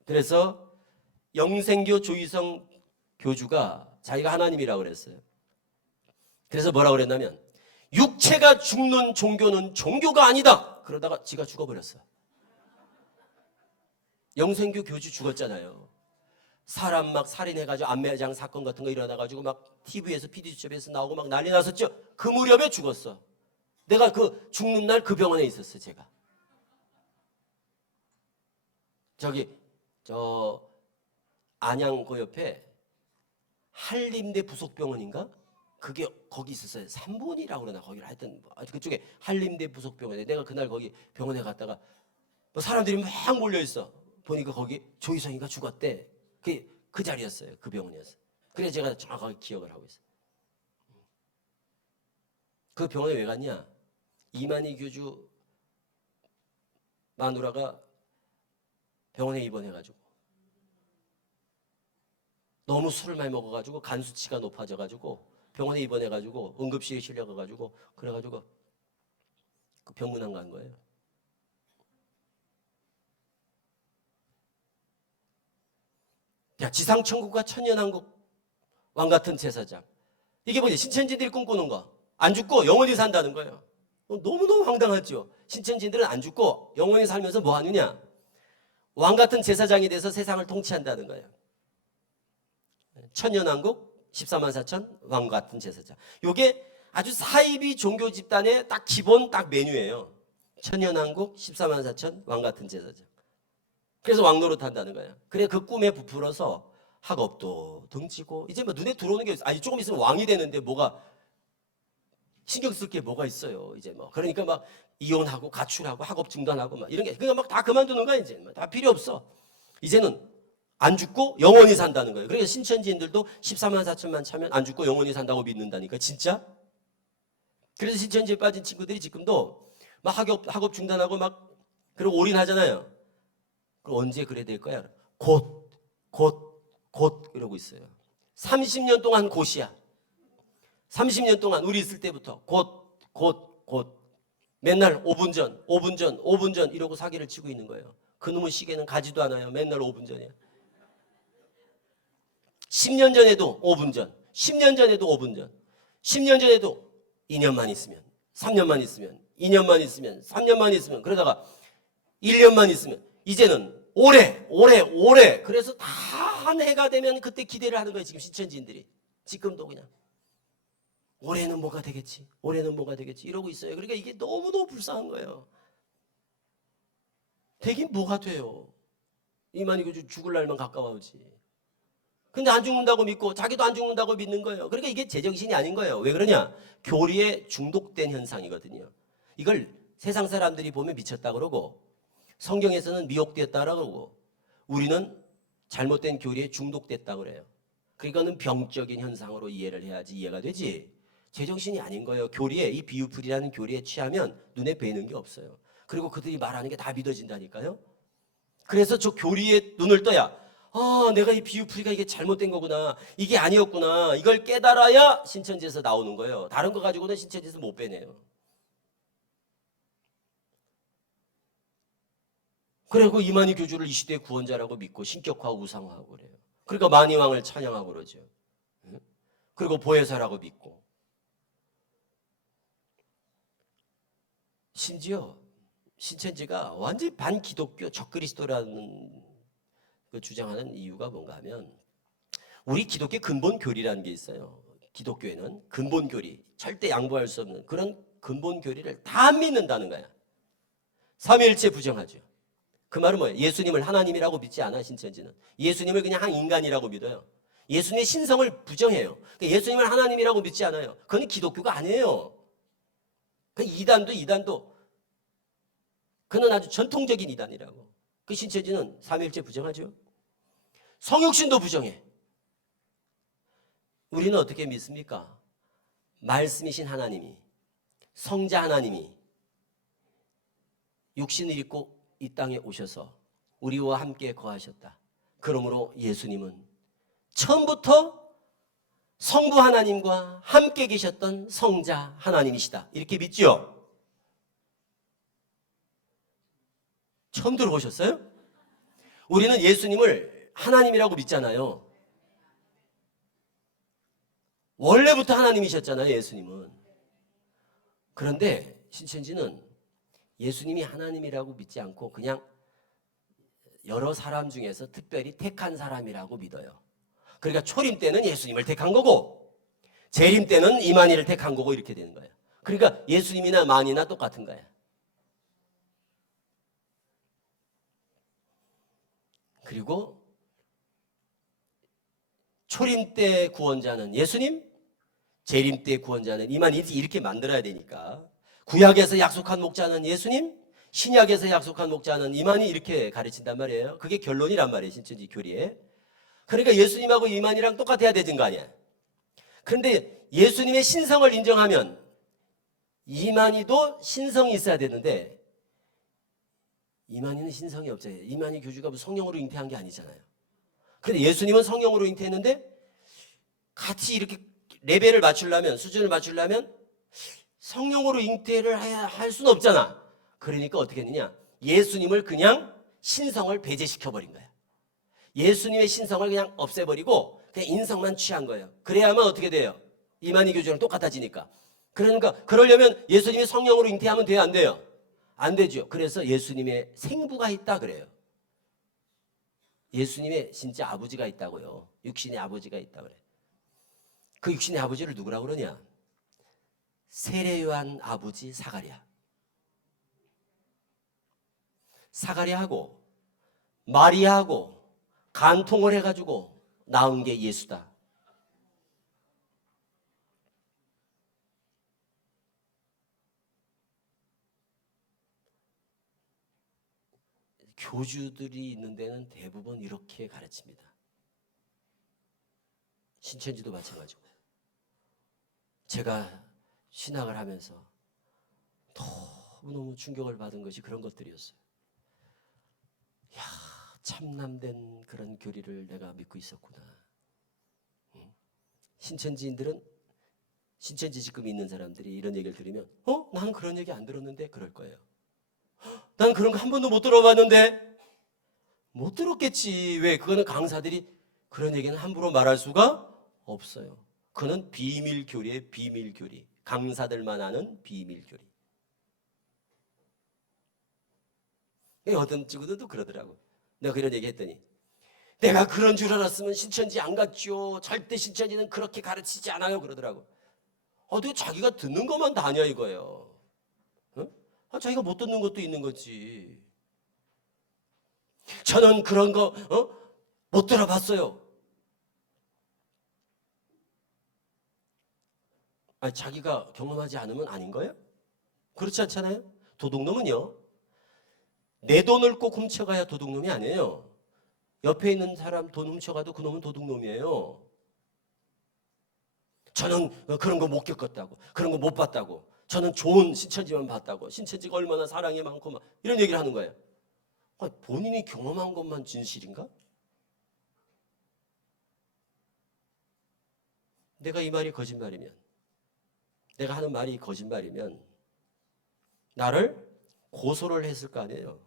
그래서 영생교 조이성 교주가 자기가 하나님이라고 그랬어요. 그래서 뭐라고 그랬냐면 육체가 죽는 종교는 종교가 아니다. 그러다가 지가 죽어버렸어. 영생교 교주 죽었잖아요. 사람 막 살인해가지고 안매장 사건 같은 거 일어나가지고 막 TV에서 PD수첩에서 나오고 막 난리 났었죠. 그 무렵에 죽었어. 내가 그 죽는 날 그 병원에 있었어. 제가 저 안양 그 옆에 한림대 부속병원인가? 그게 거기 있었어요. 3번이라고 그러나 거기를 하여튼 그쪽에 한림대 부속병원에 내가 그날 거기 병원에 갔다가 뭐 사람들이 막 몰려 있어. 보니까 거기 조이성이가 죽었대. 그 자리였어요. 그 병원이었어요. 그래서 제가 정확하게 기억을 하고 있어요. 그 병원에 왜 갔냐? 이만희 교주 마누라가 병원에 입원해가지고 너무 술을 많이 먹어가지고 간 수치가 높아져가지고 병원에 입원해가지고 응급실에 실려가가지고 그래가지고 그 병문안 간 거예요. 야, 지상천국과 천년왕국 왕 같은 제사장. 이게 뭐지? 신천지들이 꿈꾸는 거. 안 죽고 영원히 산다는 거예요. 너무너무 황당하죠. 신천지들은 안 죽고 영원히 살면서 뭐 하느냐? 왕 같은 제사장이 돼서 세상을 통치한다는 거예요. 천년왕국 14만 4천 왕 같은 제사장. 이게 아주 사이비 종교 집단의 딱 기본 딱 메뉴예요. 천년왕국 14만 4천 왕 같은 제사장. 그래서 왕노릇 한다는 거예요. 그래 그 꿈에 부풀어서 학업도 등지고 이제 뭐 눈에 들어오는 게 아니 조금 있으면 왕이 되는데 뭐가 신경 쓸 게 뭐가 있어요. 이제 뭐 그러니까 막 이혼하고 가출하고 학업 중단하고 막 이런 게 그러니까 막 다 그만두는 거야 이제 다 필요 없어. 이제는 안 죽고 영원히 산다는 거예요. 그러니까 신천지인들도 14만 4천만 차면 안 죽고 영원히 산다고 믿는다니까 진짜. 그래서 신천지에 빠진 친구들이 지금도 막 학업 중단하고 막 그리고 올인하잖아요. 그럼 언제 그래 될 거야? 곧 곧 이러고 있어요. 30년 동안 곧이야. 30년 동안 우리 있을 때부터 곧 맨날 5분 전, 5분 전, 5분 전 이러고 사기를 치고 있는 거예요. 그놈의 시계는 가지도 않아요. 맨날 5분 전이야. 10년 전에도 5분 전, 10년 전에도 5분 전, 10년 전에도 2년만 있으면, 3년만 있으면, 2년만 있으면, 3년만 있으면, 그러다가 1년만 있으면, 이제는 올해. 그래서 다 한 해가 되면 그때 기대를 하는 거예요. 지금 신천지인들이. 지금도 그냥. 올해는 뭐가 되겠지? 올해는 뭐가 되겠지? 이러고 있어요. 그러니까 이게 너무너무 불쌍한 거예요. 되긴 뭐가 돼요? 이만희 죽을 날만 가까워오지. 근데 안 죽는다고 믿고 자기도 안 죽는다고 믿는 거예요. 그러니까 이게 제정신이 아닌 거예요. 왜 그러냐? 교리에 중독된 현상이거든요. 이걸 세상 사람들이 보면 미쳤다 그러고 성경에서는 미혹되었다 그러고 우리는 잘못된 교리에 중독됐다 그래요. 그러니까는 병적인 현상으로 이해를 해야지 이해가 되지. 제정신이 아닌 거예요. 교리에 이 비유풀이라는 교리에 취하면 눈에 뵈는 게 없어요. 그리고 그들이 말하는 게 다 믿어진다니까요. 그래서 저 교리에 눈을 떠야 내가 이 비유풀이가 이게 잘못된 거구나. 이게 아니었구나. 이걸 깨달아야 신천지에서 나오는 거예요. 다른 거 가지고는 신천지에서 못 빼내요. 그리고 이만희 교주를 이 시대의 구원자라고 믿고 신격화하고 우상화하고 그래요. 그러니까 만이왕을 찬양하고 그러죠. 그리고 보혜사라고 믿고. 심지어 신천지가 완전히 반기독교 적그리스도라는 그 주장하는 이유가 뭔가 하면 우리 기독교 근본 교리라는 게 있어요. 기독교에는 근본 교리, 절대 양보할 수 없는 그런 근본 교리를 다 안 믿는다는 거야. 삼위일체 부정하죠. 그 말은 뭐예요? 예수님을 하나님이라고 믿지 않아 신천지는. 예수님을 그냥 한 인간이라고 믿어요. 예수님의 신성을 부정해요. 그러니까 예수님을 하나님이라고 믿지 않아요. 그건 기독교가 아니에요. 그 이단도 그는 아주 전통적인 이단이라고. 그 신천지는 삼위일체 부정하죠. 성육신도 부정해. 우리는 어떻게 믿습니까? 말씀이신 하나님이, 성자 하나님이 육신을 입고 이 땅에 오셔서 우리와 함께 거하셨다. 그러므로 예수님은 처음부터 성부 하나님과 함께 계셨던 성자 하나님이시다. 이렇게 믿죠? 처음 들어보셨어요? 우리는 예수님을 하나님이라고 믿잖아요. 원래부터 하나님이셨잖아요, 예수님은. 그런데 신천지는 예수님이 하나님이라고 믿지 않고 그냥 여러 사람 중에서 특별히 택한 사람이라고 믿어요. 그러니까 초림 때는 예수님을 택한 거고 재림 때는 이만희를 택한 거고 이렇게 되는 거예요. 그러니까 예수님이나 만이나 똑같은 거예요. 그리고 초림 때 구원자는 예수님, 재림 때 구원자는 이만희 이렇게 만들어야 되니까 구약에서 약속한 목자는 예수님, 신약에서 약속한 목자는 이만희 이렇게 가르친단 말이에요. 그게 결론이란 말이에요. 신천지 교리에. 그러니까 예수님하고 이만희랑 똑같아야 되는 거 아니야. 그런데 예수님의 신성을 인정하면 이만희도 신성이 있어야 되는데 이만희는 신성이 없어요. 이만희 교주가 성령으로 잉태한 게 아니잖아요. 그런데 예수님은 성령으로 잉태했는데 같이 이렇게 레벨을 맞추려면, 수준을 맞추려면 성령으로 잉태를 할 수는 없잖아. 그러니까 어떻게 했느냐? 예수님을 그냥 신성을 배제시켜버린 거야. 예수님의 신성을 그냥 없애버리고 그냥 인성만 취한 거예요. 그래야만 어떻게 돼요? 이만희 교주랑 똑같아지니까. 그러니까 그러려면 예수님이 성령으로 잉태하면 돼요? 안 돼요? 안 되죠. 그래서 예수님의 생부가 있다 그래요. 예수님의 진짜 아버지가 있다고요. 육신의 아버지가 있다 그래. 그 육신의 아버지를 누구라고 그러냐? 세례요한 아버지 사가랴. 사가랴하고 마리아하고 간통을 해가지고 낳은 게 예수다. 교주들이 있는 데는 대부분 이렇게 가르칩니다. 신천지도 마찬가지고. 제가 신학을 하면서 너무너무 충격을 받은 것이 그런 것들이었어요. 야, 참남된 그런 교리를 내가 믿고 있었구나. 신천지인들은 신천지 지금 있는 사람들이 이런 얘기를 들으면 나는 그런 얘기 안 들었는데 그럴 거예요. 난 그런 거 한 번도 못 들어봤는데 못 들었겠지. 왜? 그거는 강사들이 그런 얘기는 함부로 말할 수가 없어요. 그거는 비밀 교리의 비밀 교리. 강사들만 아는 비밀 교리. 어떤 친구들도 그러더라고. 내가 그런 얘기 했더니 내가 그런 줄 알았으면 신천지 안 갔죠. 절대 신천지는 그렇게 가르치지 않아요. 그러더라고. 어떻게 자기가 듣는 것만 다냐 이거예요. 자기가 못 듣는 것도 있는 거지. 저는 그런 거 못 들어봤어요. 아니, 자기가 경험하지 않으면 아닌 거예요? 그렇지 않잖아요? 도둑놈은요, 내 돈을 꼭 훔쳐가야 도둑놈이 아니에요. 옆에 있는 사람 돈 훔쳐가도 그놈은 도둑놈이에요. 저는 그런 거 못 겪었다고, 그런 거 못 봤다고, 저는 좋은 신천지만 봤다고, 신천지가 얼마나 사랑이 많고 막 이런 얘기를 하는 거예요. 본인이 경험한 것만 진실인가? 내가 이 말이 거짓말이면, 내가 하는 말이 거짓말이면 나를 고소를 했을 거 아니에요.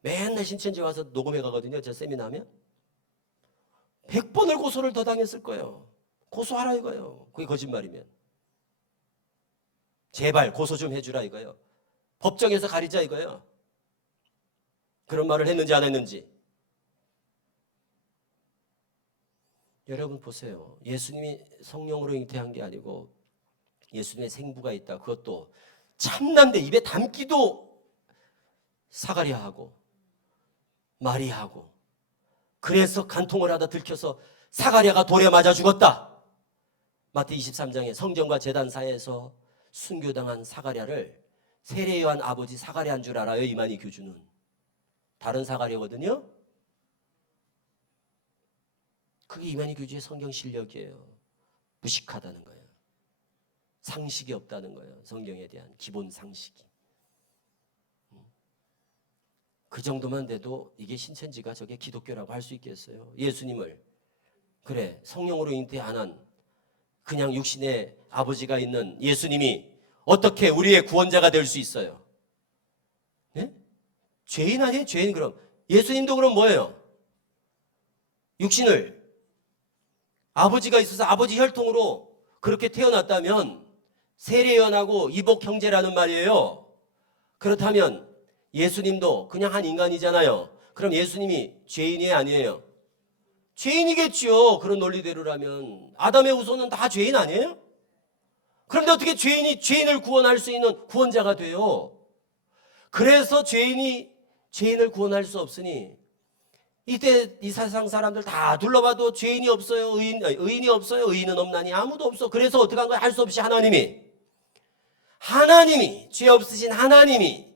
맨날 신천지 와서 녹음해 가거든요. 저 세미나 하면 100번을 고소를 더 당했을 거예요. 고소하라 이거예요. 그게 거짓말이면. 제발 고소 좀 해주라 이거예요. 법정에서 가리자 이거예요. 그런 말을 했는지 안 했는지. 여러분 보세요. 예수님이 성령으로 잉태한 게 아니고 예수님의 생부가 있다. 그것도 참난데 입에 담기도 사가랴하고 마리아하고, 그래서 간통을 하다 들켜서 사가랴가 돌에 맞아 죽었다. 마태 23장에 성전과 제단 사이에서 순교당한 사가랴를 세례요한 아버지 사가랴인 줄 알아요. 이만희 교주는 다른 사가랴거든요. 그게 이만희 교주의 성경 실력이에요. 무식하다는 거예요. 상식이 없다는 거예요. 성경에 대한 기본 상식이. 그 정도만 돼도 이게 신천지가 저게 기독교라고 할 수 있겠어요? 예수님을 그래 성령으로 잉태 안 한 그냥 육신의 아버지가 있는 예수님이 어떻게 우리의 구원자가 될 수 있어요? 네? 죄인 아니에요? 죄인. 그럼 예수님도 그럼 뭐예요? 육신을 아버지가 있어서 아버지 혈통으로 그렇게 태어났다면 세례요한하고 이복 형제라는 말이에요. 그렇다면 예수님도 그냥 한 인간이잖아요. 그럼 예수님이 죄인이 아니에요? 죄인이겠죠. 그런 논리대로라면 아담의 후손은 다 죄인 아니에요? 그런데 어떻게 죄인이 죄인을 구원할 수 있는 구원자가 돼요? 그래서 죄인이 죄인을 구원할 수 없으니 이때 이 세상 사람들 다 둘러봐도 죄인이 없어요. 의인이 없어요. 의인은 없나니 아무도 없어. 그래서 어떻게 한 거야? 할 수 없이 하나님이 죄 없으신 하나님이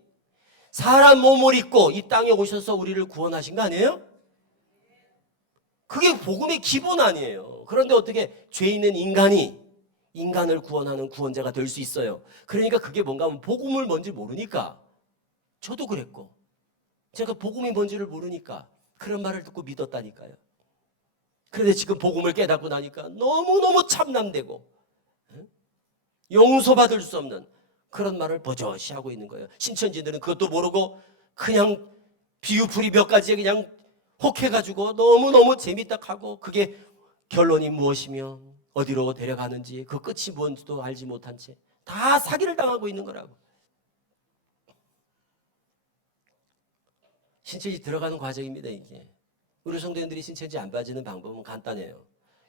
사람 몸을 입고 이 땅에 오셔서 우리를 구원하신 거 아니에요? 그게 복음의 기본 아니에요. 그런데 어떻게 죄인은 인간이 인간을 구원하는 구원자가 될 수 있어요? 그러니까 그게 뭔가 하면 복음을 뭔지 모르니까, 저도 그랬고 제가 복음이 뭔지를 모르니까 그런 말을 듣고 믿었다니까요. 그런데 지금 복음을 깨닫고 나니까 너무너무 참남되고 용서받을 수 없는 그런 말을 버젓이 하고 있는 거예요. 신천지들은 그것도 모르고 그냥 비유풀이 몇 가지에 그냥 혹해가지고 너무너무 재밌다 하고, 그게 결론이 무엇이며 어디로 데려가는지 그 끝이 뭔지도 알지 못한 채 다 사기를 당하고 있는 거라고. 신천지 들어가는 과정입니다. 이게 우리 성도님들이 신천지 안 빠지는 방법은 간단해요.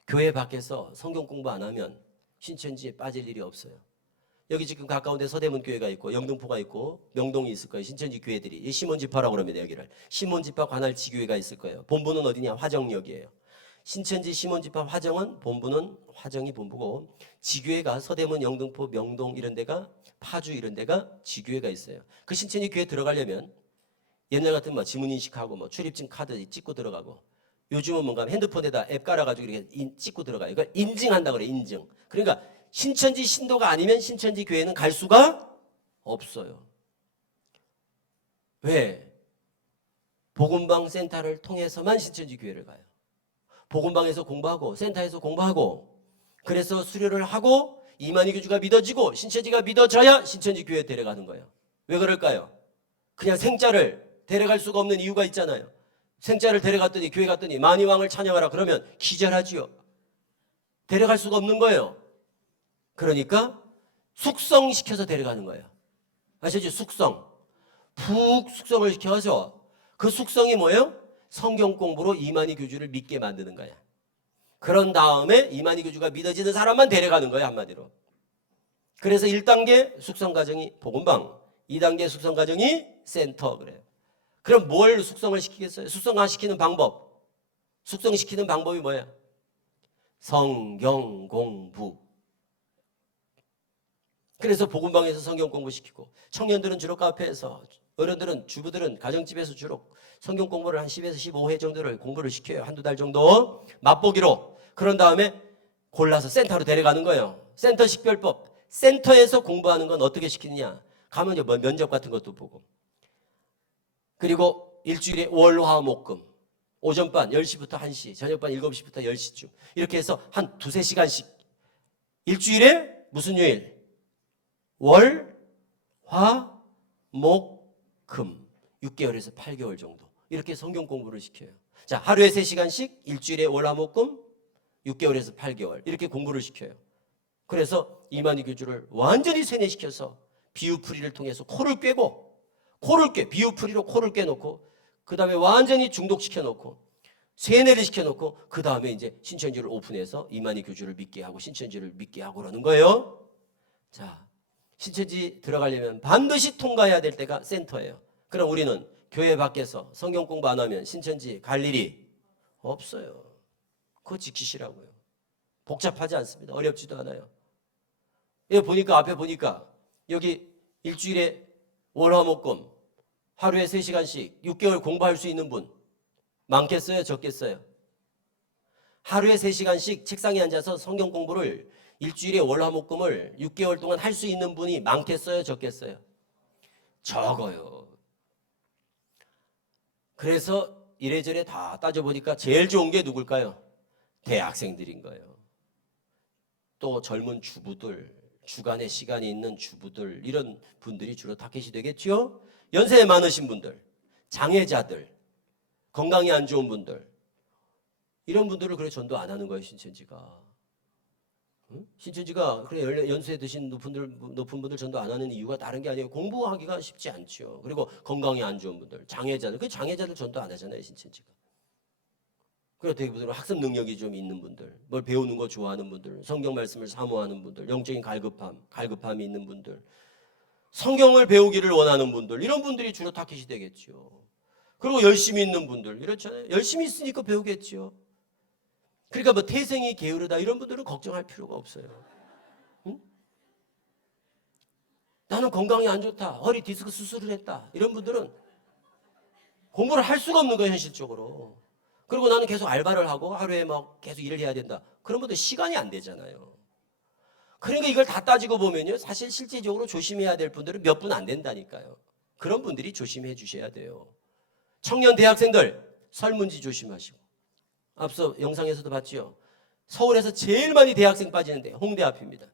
교회 밖에서 성경 공부 안 하면 신천지에 빠질 일이 없어요. 여기 지금 가까운데 서대문 교회가 있고 영등포가 있고 명동이 있을 거예요. 신천지 교회들이 시몬지파라고 그럽니다. 여기를 시몬지파 관할 지교회가 있을 거예요. 본부는 어디냐? 화정역이에요. 신천지 시몬지파 화정은 본부는 화정이 본부고, 지교회가 서대문, 영등포, 명동 이런 데가, 파주 이런 데가 지교회가 있어요. 그 신천지 교회 들어가려면 옛날 같은 지문 인식하고 출입증 카드 찍고 들어가고, 요즘은 뭔가 핸드폰에다 앱 깔아가지고 이렇게 찍고 들어가요. 이걸 인증한다 그래. 인증. 그러니까 신천지 신도가 아니면 신천지 교회는 갈 수가 없어요. 왜? 복음방 센터를 통해서만 신천지 교회를 가요. 복음방에서 공부하고 센터에서 공부하고 그래서 수료를 하고 이만희 교주가 믿어지고 신천지가 믿어져야 신천지 교회에 데려가는 거예요. 왜 그럴까요? 그냥 생자를 데려갈 수가 없는 이유가 있잖아요. 생자를 데려갔더니 교회 갔더니 만이왕을 찬양하라 그러면 기절하지요. 데려갈 수가 없는 거예요. 그러니까 숙성시켜서 데려가는 거예요. 아시죠? 숙성. 푹 숙성을 시켜서 그 숙성이 뭐예요? 성경 공부로 이만희 교주를 믿게 만드는 거야. 그런 다음에 이만희 교주가 믿어지는 사람만 데려가는 거예요. 한마디로. 그래서 1단계 숙성 과정이 복음방, 2단계 숙성 과정이 센터 그래요. 그럼 뭘 숙성을 시키겠어요? 숙성시키는 방법. 숙성시키는 방법이 뭐예요? 성경 공부. 그래서 복음방에서 성경 공부시키고 청년들은 주로 카페에서 어른들은 주부들은 가정집에서 주로 성경 공부를 한 10에서 15회 정도를 공부를 시켜요. 한두 달 정도 맛보기로. 그런 다음에 골라서 센터로 데려가는 거예요. 센터 식별법. 센터에서 공부하는 건 어떻게 시키느냐. 가면 뭐 면접 같은 것도 보고. 그리고 일주일에 월화목금. 오전반 10시부터 1시, 저녁반 7시부터 10시쯤. 이렇게 해서 한 두세 시간씩. 일주일에 무슨 요일? 월, 화, 목, 금. 6개월에서 8개월 정도. 이렇게 성경 공부를 시켜요. 자, 하루에 3시간씩 일주일에 월, 화, 목, 금 6개월에서 8개월. 이렇게 공부를 시켜요. 그래서 이만희 교주를 완전히 세뇌시켜서 비유풀이를 통해서 코를 꿰고 비유풀이로 코를 꿰놓고 그 다음에 완전히 중독시켜놓고 세뇌를 시켜놓고 그 다음에 이제 신천지를 오픈해서 이만희 교주를 믿게 하고 신천지를 믿게 하고 그러는 거예요. 자, 신천지 들어가려면 반드시 통과해야 될 때가 센터예요. 그럼 우리는 교회 밖에서 성경 공부 안 하면 신천지 갈 일이 없어요. 그거 지키시라고요. 복잡하지 않습니다. 어렵지도 않아요. 여기 보니까 앞에 보니까 여기 일주일에 월화목금 하루에 3시간씩 6개월 공부할 수 있는 분 많겠어요? 적겠어요? 하루에 3시간씩 책상에 앉아서 성경 공부를 일주일에 월화목금을 6개월 동안 할 수 있는 분이 많겠어요? 적겠어요? 적어요. 그래서 이래저래 다 따져보니까 제일 좋은 게 누굴까요? 대학생들인 거예요. 또 젊은 주부들, 주간에 시간이 있는 주부들 이런 분들이 주로 타겟이 되겠죠. 연세 많으신 분들, 장애자들, 건강이 안 좋은 분들 이런 분들을 그래 전도 안 하는 거예요. 신천지가. 응? 신천지가 그래 연세 드신 높은 분들 전도 안 하는 이유가 다른 게 아니에요. 공부하기가 쉽지 않죠. 그리고 건강이 안 좋은 분들, 장애자들, 그 장애자들 전도 안 하잖아요. 신천지가. 그리고 대부분 학습 능력이 좀 있는 분들, 뭘 배우는 거 좋아하는 분들, 성경 말씀을 사모하는 분들, 영적인 갈급함이 있는 분들, 성경을 배우기를 원하는 분들, 이런 분들이 주로 타겟이 되겠죠. 그리고 열심히 있는 분들, 이렇잖아요. 열심히 있으니까 배우겠죠. 그러니까 뭐 태생이 게으르다 이런 분들은 걱정할 필요가 없어요. 응? 나는 건강이 안 좋다, 허리 디스크 수술을 했다, 이런 분들은 공부를 할 수가 없는 거예요, 현실적으로. 그리고 나는 계속 알바를 하고 하루에 막 계속 일을 해야 된다. 그런 분들 시간이 안 되잖아요. 그러니까 이걸 다 따지고 보면요, 사실 실제적으로 조심해야 될 분들은 몇 분 안 된다니까요. 그런 분들이 조심해 주셔야 돼요. 청년 대학생들 설문지 조심하시고. 앞서 영상에서도 봤죠. 서울에서 제일 많이 대학생 빠지는데 홍대 앞입니다.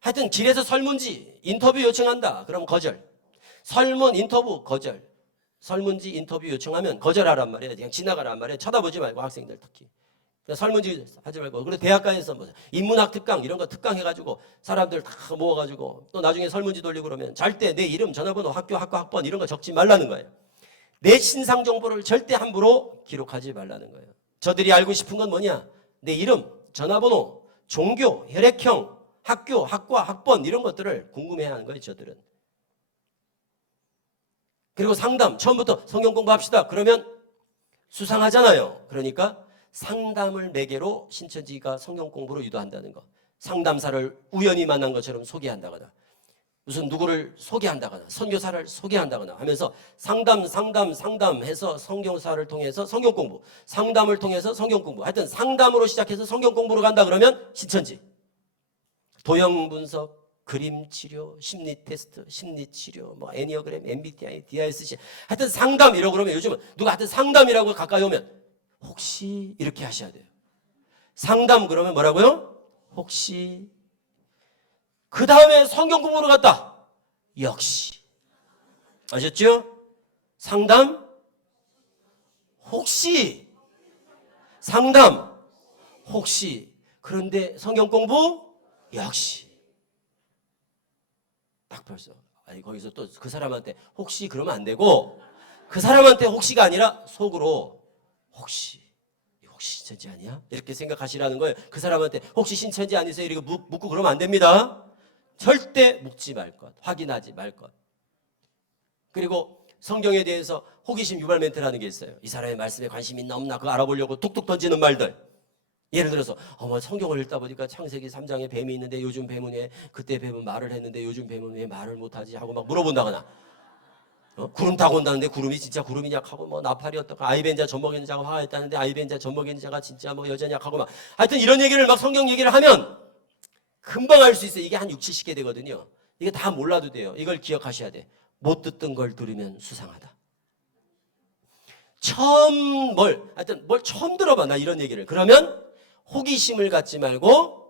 하여튼 길에서 설문지 인터뷰 요청한다. 그럼 거절. 설문 인터뷰 거절. 설문지 인터뷰 요청하면 거절하란 말이에요. 그냥 지나가란 말이에요. 쳐다보지 말고 학생들 특히. 설문지 하지 말고. 그리고 대학가에서 뭐 인문학 특강 이런 거 특강해가지고 사람들 다 모아가지고 또 나중에 설문지 돌리고 그러면 절대 내 이름, 전화번호, 학교, 학번 이런 거 적지 말라는 거예요. 내 신상 정보를 절대 함부로 기록하지 말라는 거예요. 저들이 알고 싶은 건 뭐냐? 내 이름, 전화번호, 종교, 혈액형, 학교, 학과, 학번 이런 것들을 궁금해하는 거예요. 저들은. 그리고 상담, 처음부터 성경 공부합시다. 그러면 수상하잖아요. 그러니까 상담을 매개로 신천지가 성경 공부로 유도한다는 거. 상담사를 우연히 만난 것처럼 소개한다거나 무슨 누구를 소개한다거나 선교사를 소개한다거나 하면서 상담해서 성경사를 통해서 성경 공부, 상담을 통해서 성경 공부, 하여튼 상담으로 시작해서 성경 공부로 간다 그러면 신천지. 도형 분석, 그림 치료, 심리 테스트, 심리 치료, 뭐 애니어그램, MBTI, DISC, 하여튼 상담 이러고 그러면 요즘은 누가 하여튼 상담이라고 가까이 오면 혹시 이렇게 하셔야 돼요. 상담 그러면 뭐라고요? 혹시. 그 다음에 성경 공부로 갔다. 역시. 아셨죠? 상담 혹시. 상담 혹시. 그런데 성경 공부 역시. 딱 벌써 아니 거기서 또 그 사람한테 혹시 그러면 안 되고 그 사람한테 혹시가 아니라 속으로 혹시 신천지 아니야? 이렇게 생각하시라는 거예요. 그 사람한테 혹시 신천지 아니세요? 이렇게 묻고 그러면 안 됩니다. 절대 묻지 말 것, 확인하지 말 것. 그리고 성경에 대해서 호기심 유발 멘트라는 게 있어요. 이 사람의 말씀에 관심이 있나 없나 그거 알아보려고 툭툭 던지는 말들. 예를 들어서 성경을 읽다 보니까 창세기 3장에 뱀이 있는데 요즘 뱀은 왜 그때 뱀은 말을 했는데 요즘 뱀은 왜 말을 못하지 하고 막 물어본다거나 구름 타고 온다는데 구름이 진짜 구름이냐 하고 뭐 나팔이 어떡하 아이벤자 젖먹이는 자가 화했다는데 아이벤자 젖먹이는 자가 진짜 뭐 여자냐 하고 막 하여튼 이런 얘기를 막 성경 얘기를 하면 금방 알 수 있어요. 이게 한 60, 70개 되거든요. 이게 다 몰라도 돼요. 이걸 기억하셔야 돼. 못 듣던 걸 들으면 수상하다. 하여튼 뭘 처음 들어봐 나 이런 얘기를. 그러면 호기심을 갖지 말고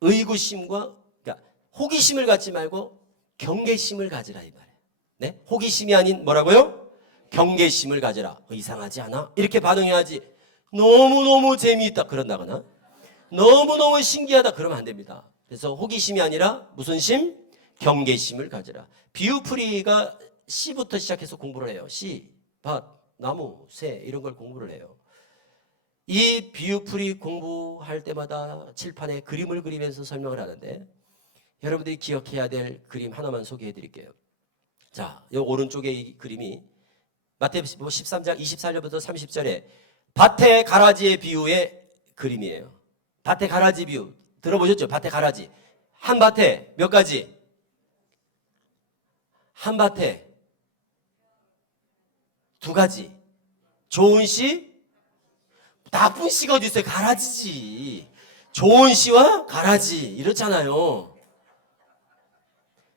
의구심과 그러니까 호기심을 갖지 말고 경계심을 가지라 이 말이에요. 네? 호기심이 아닌 뭐라고요? 경계심을 가지라. 이상하지 않아? 이렇게 반응해야지. 너무너무 재미있다 그런다거나 너무너무 신기하다 그러면 안 됩니다. 그래서 호기심이 아니라 무슨 심? 경계심을 가지라. 비유풀이가 시부터 시작해서 공부를 해요. 시, 밭, 나무, 새 이런 걸 공부를 해요. 이 비유풀이 공부할 때마다 칠판에 그림을 그리면서 설명을 하는데 여러분들이 기억해야 될 그림 하나만 소개해 드릴게요. 자, 이 오른쪽에 이 그림이 마태복음 13장 24절부터 30절에 밭의 가라지의 비유의 그림이에요. 밭의 가라지 비유 들어보셨죠? 밭의 가라지. 한 밭에 몇 가지? 한 밭에 두 가지. 좋은 씨, 나쁜 씨가 어디 있어요? 가라지지. 좋은 씨와 가라지 이렇잖아요.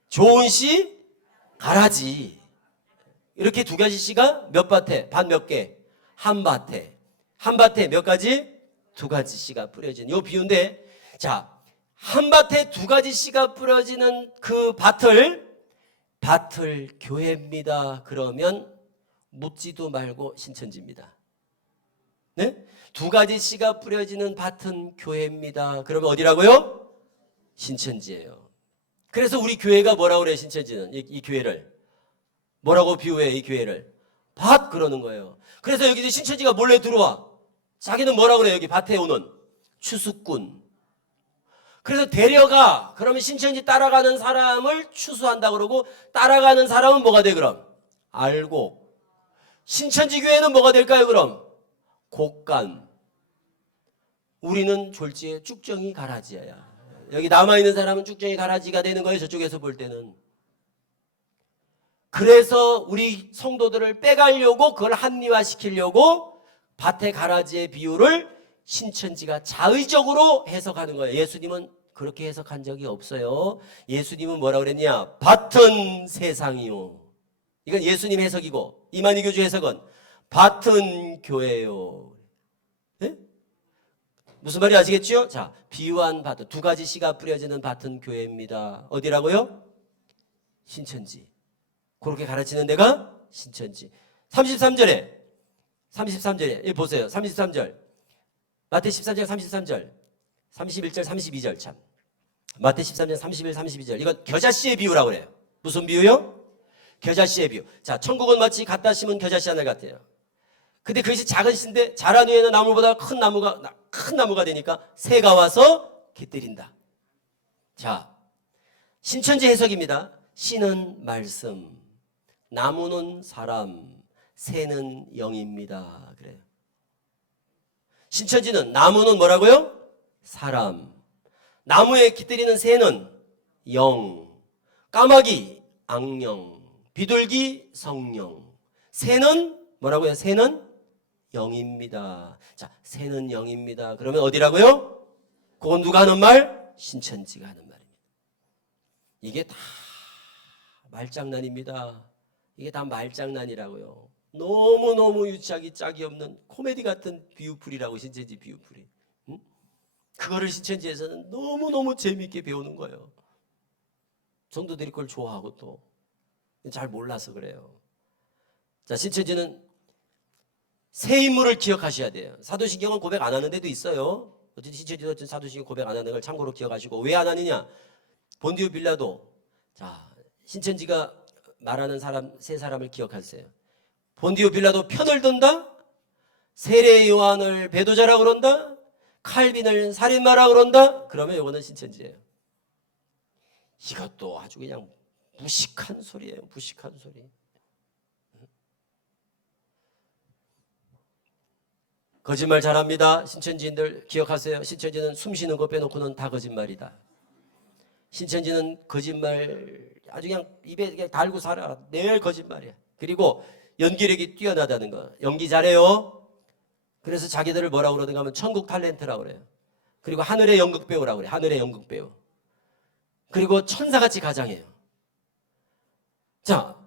좋은 씨, 가라지. 이렇게 두 가지 씨가 몇 밭에? 밭 몇 개? 한 밭에. 한 밭에 몇 가지? 두 가지 씨가 뿌려진 요 비유인데 자, 한 밭에 두 가지 씨가 뿌려지는 그 밭을 교회입니다. 그러면 묻지도 말고 신천지입니다. 네? 두 가지 씨가 뿌려지는 밭은 교회입니다. 그러면 어디라고요? 신천지예요. 그래서 우리 교회가 뭐라고 그래요? 신천지는 이 교회를 뭐라고 비유해? 이 교회를 밭 그러는 거예요. 그래서 여기 신천지가 몰래 들어와. 자기는 뭐라고 그래요? 여기 밭에 오는 추수꾼. 그래서 데려가. 그러면 신천지 따라가는 사람을 추수한다 그러고 따라가는 사람은 뭐가 돼 그럼? 알곡. 신천지 교회는 뭐가 될까요 그럼? 곡간. 우리는 졸지에 쭉정이 가라지야. 여기 남아있는 사람은 쭉정이 가라지가 되는 거예요. 저쪽에서 볼 때는. 그래서 우리 성도들을 빼가려고 그걸 합리화시키려고 밭의 가라지의 비유를 신천지가 자의적으로 해석하는 거예요. 예수님은 그렇게 해석한 적이 없어요. 예수님은 뭐라고 그랬냐? 밭은 세상이요. 이건 예수님 해석이고 이만희 교주 해석은 밭은 교회요. 네? 무슨 말인지 아시겠죠? 자, 비유한 밭은 두 가지 씨가 뿌려지는 밭은 교회입니다. 어디라고요? 신천지. 그렇게 가르치는 데가 신천지. 33절에 이 보세요. 33절. 마태 13장 33절. 31절 32절 참. 마태 13장 31, 32절. 이건 겨자씨의 비유라고 그래요. 무슨 비유요? 겨자씨의 비유. 자, 천국은 마치 갖다 심은 겨자씨 하늘 같아요. 근데 그것이 작은 씨인데 자란 후에는 나무보다 큰 나무가 되니까 새가 와서 깃들인다. 자, 신천지 해석입니다. 씨는 말씀, 나무는 사람, 새는 영입니다. 그래요. 신천지는 나무는 뭐라고요? 사람. 나무에 깃들이는 새는 영. 까마귀 악령. 비둘기 성령. 새는 뭐라고요? 새는 영입니다. 자, 새는 영입니다. 그러면 어디라고요? 그건 누가 하는 말? 신천지가 하는 말입니다. 이게 다 말장난입니다. 이게 다 말장난이라고요. 너무너무 유치하기 짝이 없는 코미디 같은 비유풀이라고, 신천지 비유풀이. 응? 그거를 신천지에서는 너무너무 재미있게 배우는 거예요. 성도들이 그걸 좋아하고 또 잘 몰라서 그래요. 자, 신천지는 새 인물을 기억하셔야 돼요. 사도신경은 고백 안 하는 데도 있어요. 어쨌든 신천지도 사도신경 고백 안 하는 걸 참고로 기억하시고, 왜 안 하느냐? 본디오 빌라도, 자, 신천지가 말하는 사람 세 사람을 기억하세요. 본디오 빌라도 편을 든다. 세례 요한을 배도자라 그런다. 칼빈을 살인마라 그런다. 그러면 이거는 신천지예요. 이것도 아주 그냥 무식한 소리예요. 무식한 소리. 거짓말 잘합니다. 신천지인들 기억하세요. 신천지는 숨 쉬는 거 빼놓고는 다 거짓말이다. 신천지는 거짓말 아주 그냥 입에 그냥 달고 살아. 늘 거짓말이야. 그리고 연기력이 뛰어나다는 거. 연기 잘해요. 그래서 자기들을 뭐라고 그러는가 하면 천국 탤런트라고 그래요. 그리고 하늘의 연극 배우라고 그래요. 하늘의 연극 배우. 그리고 천사같이 가장해요. 자,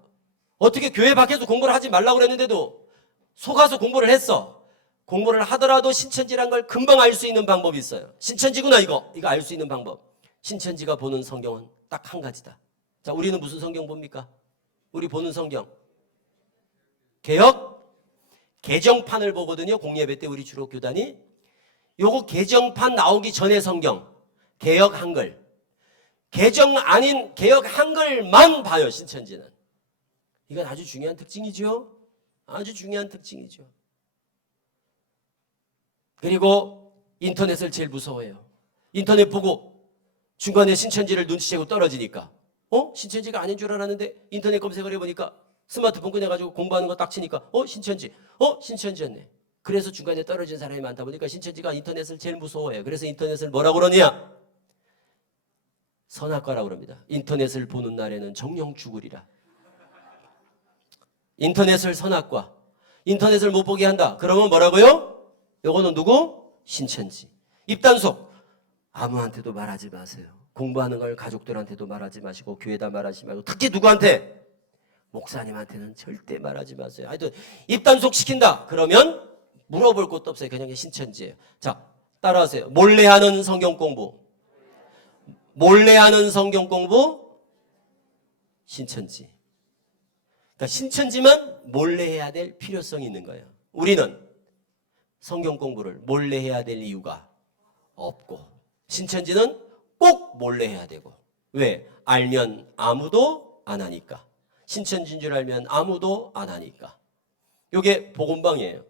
어떻게 교회 밖에서 공부를 하지 말라고 그랬는데도 속아서 공부를 했어. 공부를 하더라도 신천지란 걸 금방 알 수 있는 방법이 있어요. 신천지구나 이거 알 수 있는 방법. 신천지가 보는 성경은 딱 한 가지다. 자, 우리는 무슨 성경 봅니까? 우리 보는 성경 개역 개정판을 보거든요. 공예배 때 우리 주로 교단이 요거 개정판 나오기 전에 성경 개역 한글, 개정 아닌 개역 한글만 봐요. 신천지는. 이건 아주 중요한 특징이죠. 아주 중요한 특징이죠. 그리고 인터넷을 제일 무서워해요. 인터넷 보고 중간에 신천지를 눈치채고 떨어지니까 신천지가 아닌 줄 알았는데 인터넷 검색을 해보니까 스마트폰 꺼내가지고 공부하는 거 딱 치니까 신천지 신천지였네. 그래서 중간에 떨어진 사람이 많다 보니까 신천지가 인터넷을 제일 무서워해요. 그래서 인터넷을 뭐라고 그러냐? 선악과라고 그럽니다. 인터넷을 보는 날에는 정령 죽으리라. 인터넷을 선악과. 인터넷을 못 보게 한다. 그러면 뭐라고요? 요거는 누구? 신천지. 입단속. 아무한테도 말하지 마세요. 공부하는 걸 가족들한테도 말하지 마시고 교회에다 말하지 말고 특히 누구한테? 목사님한테는 절대 말하지 마세요. 하여튼 입단속 시킨다. 그러면 물어볼 것도 없어요. 그냥 신천지예요. 자, 따라하세요. 몰래 하는 성경 공부. 몰래 하는 성경 공부 신천지. 그러니까 신천지만 몰래 해야 될 필요성이 있는 거예요. 우리는 성경 공부를 몰래 해야 될 이유가 없고 신천지는 꼭 몰래 해야 되고. 왜? 알면 아무도 안 하니까. 신천지인 줄 알면 아무도 안 하니까. 이게 복음방이에요.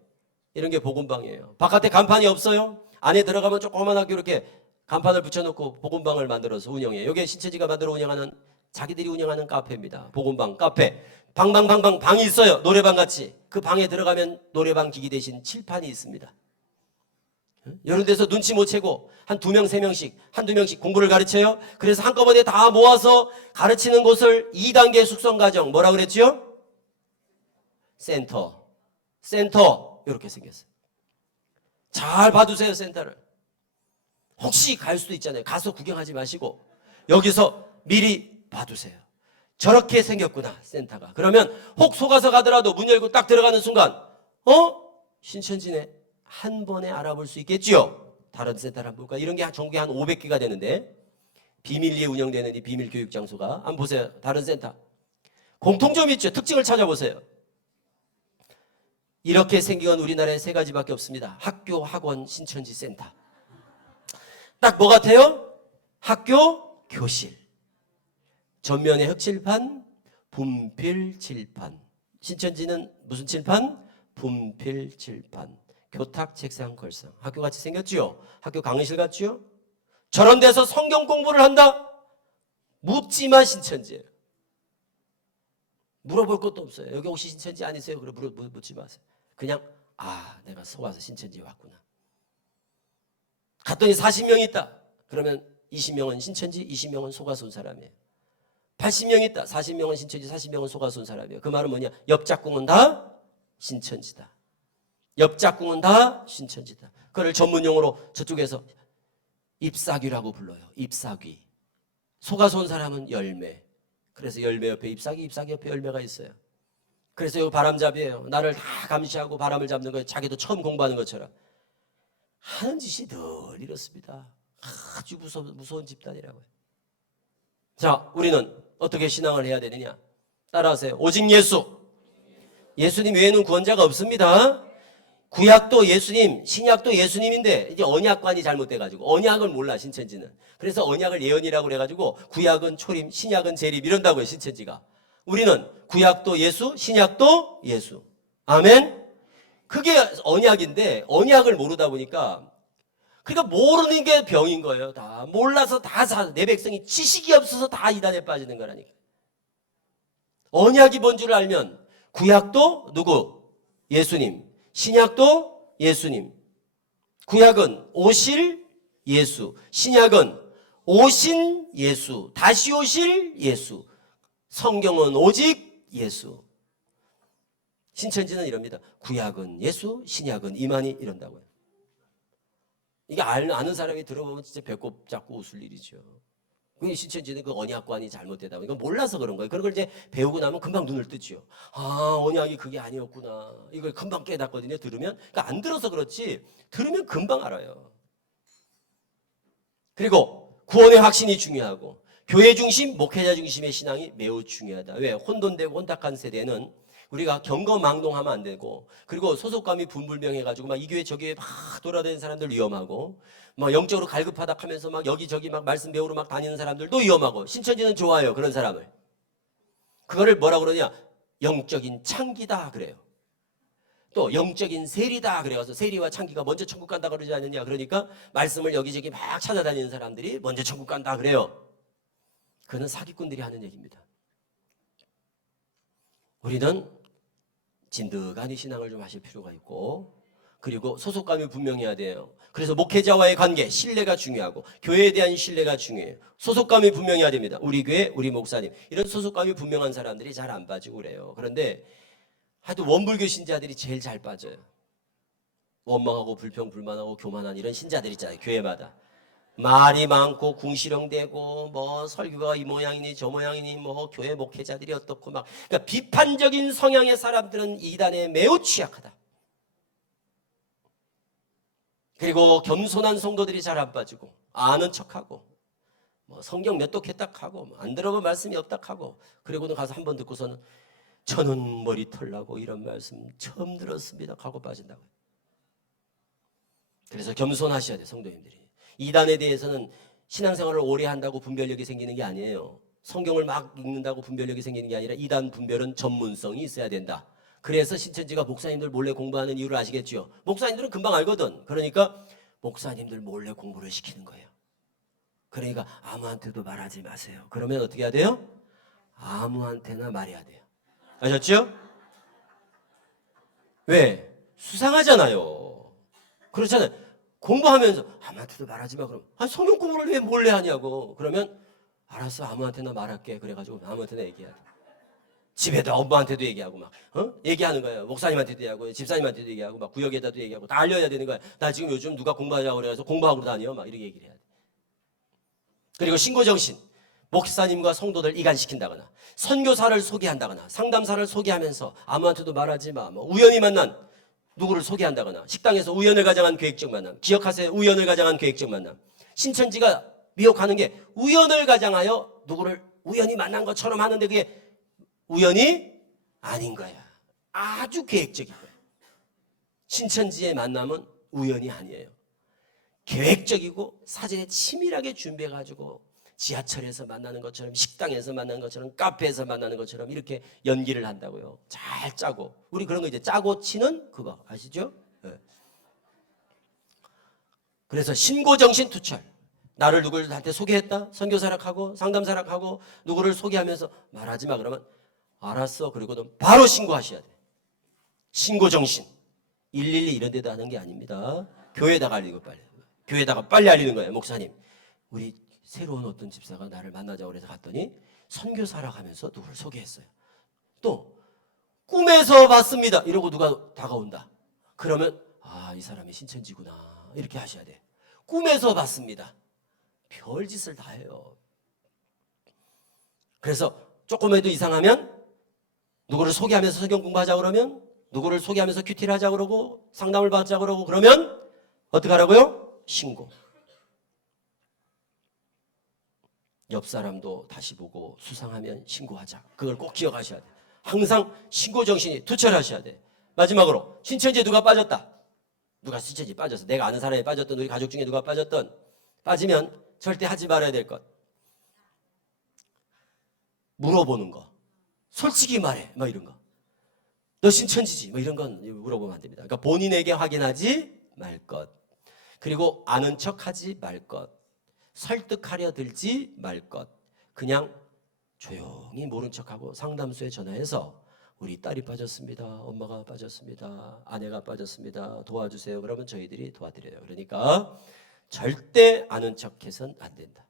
이런 게 복음방이에요. 바깥에 간판이 없어요. 안에 들어가면 조그만하게 이렇게 간판을 붙여놓고 복음방을 만들어서 운영해요. 이게 신천지가 만들어 운영하는 자기들이 운영하는 카페입니다. 복음방 카페. 방방방방 방이 있어요. 노래방 같이. 그 방에 들어가면 노래방 기기 대신 칠판이 있습니다. 이런 데서 눈치 못 채고 한 2명, 3명씩, 한두 명씩 공부를 가르쳐요. 그래서 한꺼번에 다 모아서 가르치는 곳을 2단계 숙성과정 뭐라 그랬죠? 센터. 이렇게 생겼어요. 잘 봐두세요. 센터를. 혹시 갈 수도 있잖아요. 가서 구경하지 마시고 여기서 미리 봐두세요. 저렇게 생겼구나 센터가. 그러면 혹 속아서 가더라도 문 열고 딱 들어가는 순간 신천지네 한 번에 알아볼 수 있겠지요. 다른 센터를 한번 볼까? 이런 게 전국에 한 500개가 되는데 비밀리에 운영되는 이 비밀 교육 장소가 한번 보세요. 다른 센터 공통점이 있죠. 특징을 찾아보세요. 이렇게 생긴 건 우리나라에 3가지밖에 없습니다. 학교, 학원, 신천지 센터. 딱 뭐 같아요? 학교, 교실. 전면에 흑칠판, 분필칠판. 신천지는 무슨 칠판? 분필칠판. 교탁, 책상, 걸상. 학교같이 생겼지요? 학교 강의실 같지요? 저런 데서 성경 공부를 한다? 묻지마 신천지예요. 물어볼 것도 없어요. 여기 혹시 신천지 아니세요? 그럼 묻지 마세요. 그냥 내가 속아서 신천지에 왔구나. 갔더니 40명 있다. 그러면 20명은 신천지, 20명은 속아서 온 사람이에요. 80명 있다. 40명은 신천지, 40명은 속아서 온 사람이에요. 그 말은 뭐냐? 옆짝꿍은 다 신천지다. 옆짝꿍은 다 신천지다. 그걸 전문용어로 저쪽에서 잎사귀라고 불러요. 잎사귀. 속아서 온 사람은 열매. 그래서 열매 옆에 잎사귀, 잎사귀 옆에 열매가 있어요. 그래서 이거 바람잡이에요. 나를 다 감시하고 바람을 잡는 거예요. 자기도 처음 공부하는 것처럼. 하는 짓이 늘 이렇습니다. 아주 무서운 집단이라고요. 자, 우리는 어떻게 신앙을 해야 되느냐? 따라하세요. 오직 예수. 예수님 외에는 구원자가 없습니다. 구약도 예수님, 신약도 예수님인데 이제 언약관이 잘못돼가지고 언약을 몰라 신천지는. 그래서 언약을 예언이라고 그래가지고 구약은 초림, 신약은 재림 이런다고요 신천지가. 우리는 구약도 예수, 신약도 예수. 아멘. 그게 언약인데 언약을 모르다 보니까 그러니까 모르는 게 병인 거예요. 다 몰라서 내 백성이 지식이 없어서 다 이단에 빠지는 거라니까. 언약이 뭔 줄 알면 구약도 누구? 예수님. 신약도 예수님. 구약은 오실 예수. 신약은 오신 예수. 다시 오실 예수. 성경은 오직 예수. 신천지는 이럽니다. 구약은 예수, 신약은 이만희 이런다고요. 이게 아는 사람이 들어보면 진짜 배꼽 잡고 웃을 일이죠. 그 신천지는 그 언약관이 잘못되다 보니까 몰라서 그런 거예요. 그런 걸 이제 배우고 나면 금방 눈을 뜨죠. 아, 언약이 그게 아니었구나. 이걸 금방 깨닫거든요. 들으면. 그러니까 안 들어서 그렇지 들으면 금방 알아요. 그리고 구원의 확신이 중요하고 교회 중심, 목회자 중심의 신앙이 매우 중요하다. 왜? 혼돈되고 혼탁한 세대는 우리가 경거망동하면 안 되고, 그리고 소속감이 분불명해가지고 막 이 교회 저 교회 막 돌아다니는 사람들 위험하고, 막 영적으로 갈급하다 하면서 막 여기저기 막 말씀 배우러 막 다니는 사람들도 위험하고. 신천지는 좋아요 그런 사람을. 그거를 뭐라 그러냐? 영적인 창기다 그래요. 또 영적인 세리다 그래서 세리와 창기가 먼저 천국 간다 그러지 않느냐. 그러니까 말씀을 여기저기 막 찾아다니는 사람들이 먼저 천국 간다 그래요. 그거는 사기꾼들이 하는 얘기입니다. 우리는 진득한 신앙을 좀 하실 필요가 있고, 그리고 소속감이 분명해야 돼요. 그래서 목회자와의 관계, 신뢰가 중요하고 교회에 대한 신뢰가 중요해요. 소속감이 분명해야 됩니다. 우리 교회, 우리 목사님 이런 소속감이 분명한 사람들이 잘 안 빠지고 그래요. 그런데 하여튼 원불교 신자들이 제일 잘 빠져요. 원망하고 불평불만하고 교만한 이런 신자들 있잖아요. 교회마다 말이 많고 궁시렁대고 뭐 설교가 이 모양이니 저 모양이니 뭐 교회 목회자들이 어떻고 막, 그러니까 비판적인 성향의 사람들은 이단에 매우 취약하다. 그리고 겸손한 성도들이 잘 안 빠지고 아는 척하고 뭐 성경 몇 독했다 하고 안 들어본 말씀이 없다 하고, 그리고는 가서 한 번 듣고서는 저는 머리털 나고 이런 말씀 처음 들었습니다 하고 빠진다고요. 그래서 겸손하셔야 돼요 성도님들이. 이단에 대해서는 신앙생활을 오래 한다고 분별력이 생기는 게 아니에요. 성경을 막 읽는다고 분별력이 생기는 게 아니라 이단 분별은 전문성이 있어야 된다. 그래서 신천지가 목사님들 몰래 공부하는 이유를 아시겠죠? 목사님들은 금방 알거든. 그러니까 목사님들 몰래 공부를 시키는 거예요. 그러니까 아무한테도 말하지 마세요. 그러면 어떻게 해야 돼요? 아무한테나 말해야 돼요. 아셨죠? 왜? 수상하잖아요. 그렇잖아요. 공부하면서 아무한테도 말하지 마. 그럼 성경 공부를 왜 몰래 하냐고. 그러면 알았어 아무한테나 말할게. 그래가지고 아무한테나 얘기해야 돼. 집에도 엄마한테도 얘기하고 막 얘기하는 거예요. 목사님한테도 얘기하고 집사님한테도 얘기하고 막 구역에다도 얘기하고 다 알려야 되는 거야. 나 지금 요즘 누가 공부하자고 그래서 공부하고 다녀 막 이렇게 얘기를 해야 돼. 그리고 신고정신, 목사님과 성도들 이간시킨다거나 선교사를 소개한다거나 상담사를 소개하면서 아무한테도 말하지 마. 뭐 우연히 만난 누구를 소개한다거나 식당에서 우연을 가장한 계획적 만남. 기억하세요? 우연을 가장한 계획적 만남. 신천지가 미혹하는 게 우연을 가장하여 누구를 우연히 만난 것처럼 하는데 그게 우연이 아닌 거야. 아주 계획적인 거야. 신천지의 만남은 우연이 아니에요. 계획적이고 사전에 치밀하게 준비해가지고 지하철에서 만나는 것처럼 식당에서 만나는 것처럼 카페에서 만나는 것처럼 이렇게 연기를 한다고요. 잘 짜고. 우리 그런 거 이제 짜고 치는 그거 아시죠? 네. 그래서 신고정신 투철. 나를 누구한테 소개했다? 선교사락하고 상담사락하고 누구를 소개하면서 말하지 마 그러면 알았어. 그리고는 바로 신고하셔야 돼. 신고정신. 112 이런 데다 하는 게 아닙니다. 교회에다가 알리고 빨리. 교회에다가 빨리 알리는 거예요. 목사님, 우리 새로운 어떤 집사가 나를 만나자고 그래서 갔더니 선교사라고 하면서 누구를 소개했어요. 또 꿈에서 봤습니다. 이러고 누가 다가온다. 그러면 아, 이 사람이 신천지구나. 이렇게 하셔야 돼. 꿈에서 봤습니다. 별짓을 다 해요. 그래서 조금이라도 이상하면 누구를 소개하면서 성경 공부하자 그러면, 누구를 소개하면서 큐티를 하자 그러고, 상담을 받자 그러고 그러면 어떻게 하라고요? 신고. 옆 사람도 다시 보고 수상하면 신고하자. 그걸 꼭 기억하셔야 돼요. 항상 신고 정신이 투철하셔야 돼요. 마지막으로 신천지에 누가 빠졌다. 누가 신천지에 빠졌어. 내가 아는 사람이 빠졌던, 우리 가족 중에 누가 빠지면 절대 하지 말아야 될 것. 물어보는 거. 솔직히 말해. 뭐 이런 거. 너 신천지지? 뭐 이런 건 물어보면 안 됩니다. 그러니까 본인에게 확인하지 말 것. 그리고 아는 척 하지 말 것. 설득하려 들지 말 것. 그냥 조용히 모른 척하고 상담소에 전화해서 우리 딸이 빠졌습니다. 엄마가 빠졌습니다. 아내가 빠졌습니다. 도와주세요. 그러면 저희들이 도와드려요. 그러니까 절대 아는 척해서는 안 된다.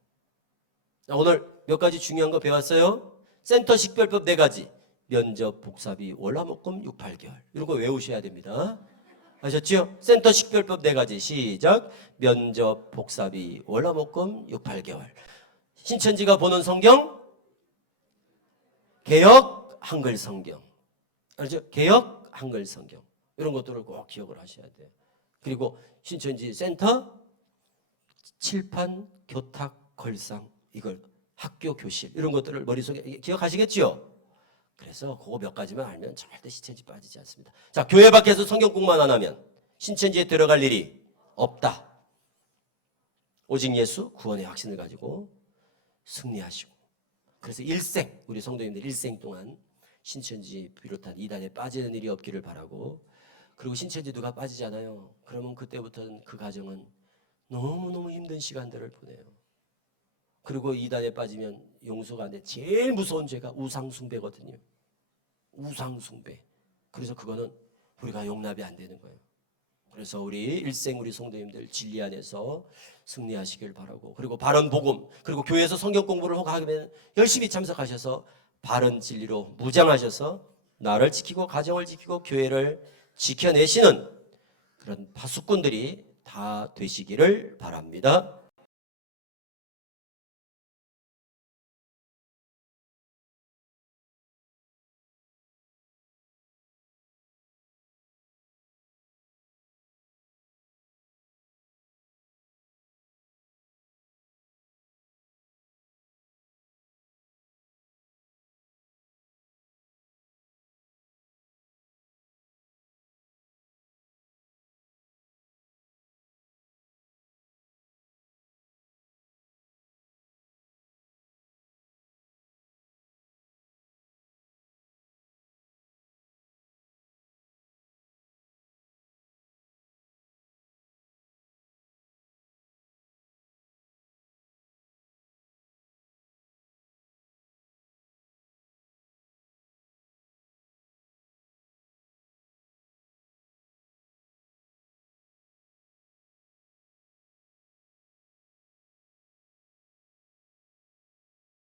오늘 몇 가지 중요한 거 배웠어요? 센터 식별법 4가지. 면접, 복사비, 월화목금 6, 8개월. 이런 거 외우셔야 됩니다. 아셨죠? 센터 식별법 4가지. 시작. 면접, 복사비, 월화목금 6, 8개월. 신천지가 보는 성경? 개역 한글 성경. 알죠? 개역 한글 성경. 이런 것들을 꼭 기억을 하셔야 돼요. 그리고 신천지 센터, 칠판, 교탁, 걸상, 이걸 학교 교실 이런 것들을 머릿속에 기억하시겠죠? 그래서 그거 몇 가지만 알면 절대 신천지 빠지지 않습니다. 자, 교회 밖에서 성경 공부만 안 하면 신천지에 들어갈 일이 없다. 오직 예수 구원의 확신을 가지고 승리하시고, 그래서 일생, 우리 성도님들 일생 동안 신천지 비롯한 이단에 빠지는 일이 없기를 바라고, 그리고 신천지 누가 빠지잖아요. 그러면 그때부터는 그 가정은 너무너무 힘든 시간들을 보내요. 그리고 이단에 빠지면 용서가 안 돼. 제일 무서운 죄가 우상숭배거든요. 우상숭배. 그래서 그거는 우리가 용납이 안 되는 거예요. 그래서 우리 일생 우리 성도님들 진리 안에서 승리하시길 바라고, 그리고 바른 복음, 그리고 교회에서 성경 공부를 하면 열심히 참석하셔서 바른 진리로 무장하셔서 나를 지키고 가정을 지키고 교회를 지켜내시는 그런 파수꾼들이 다 되시기를 바랍니다.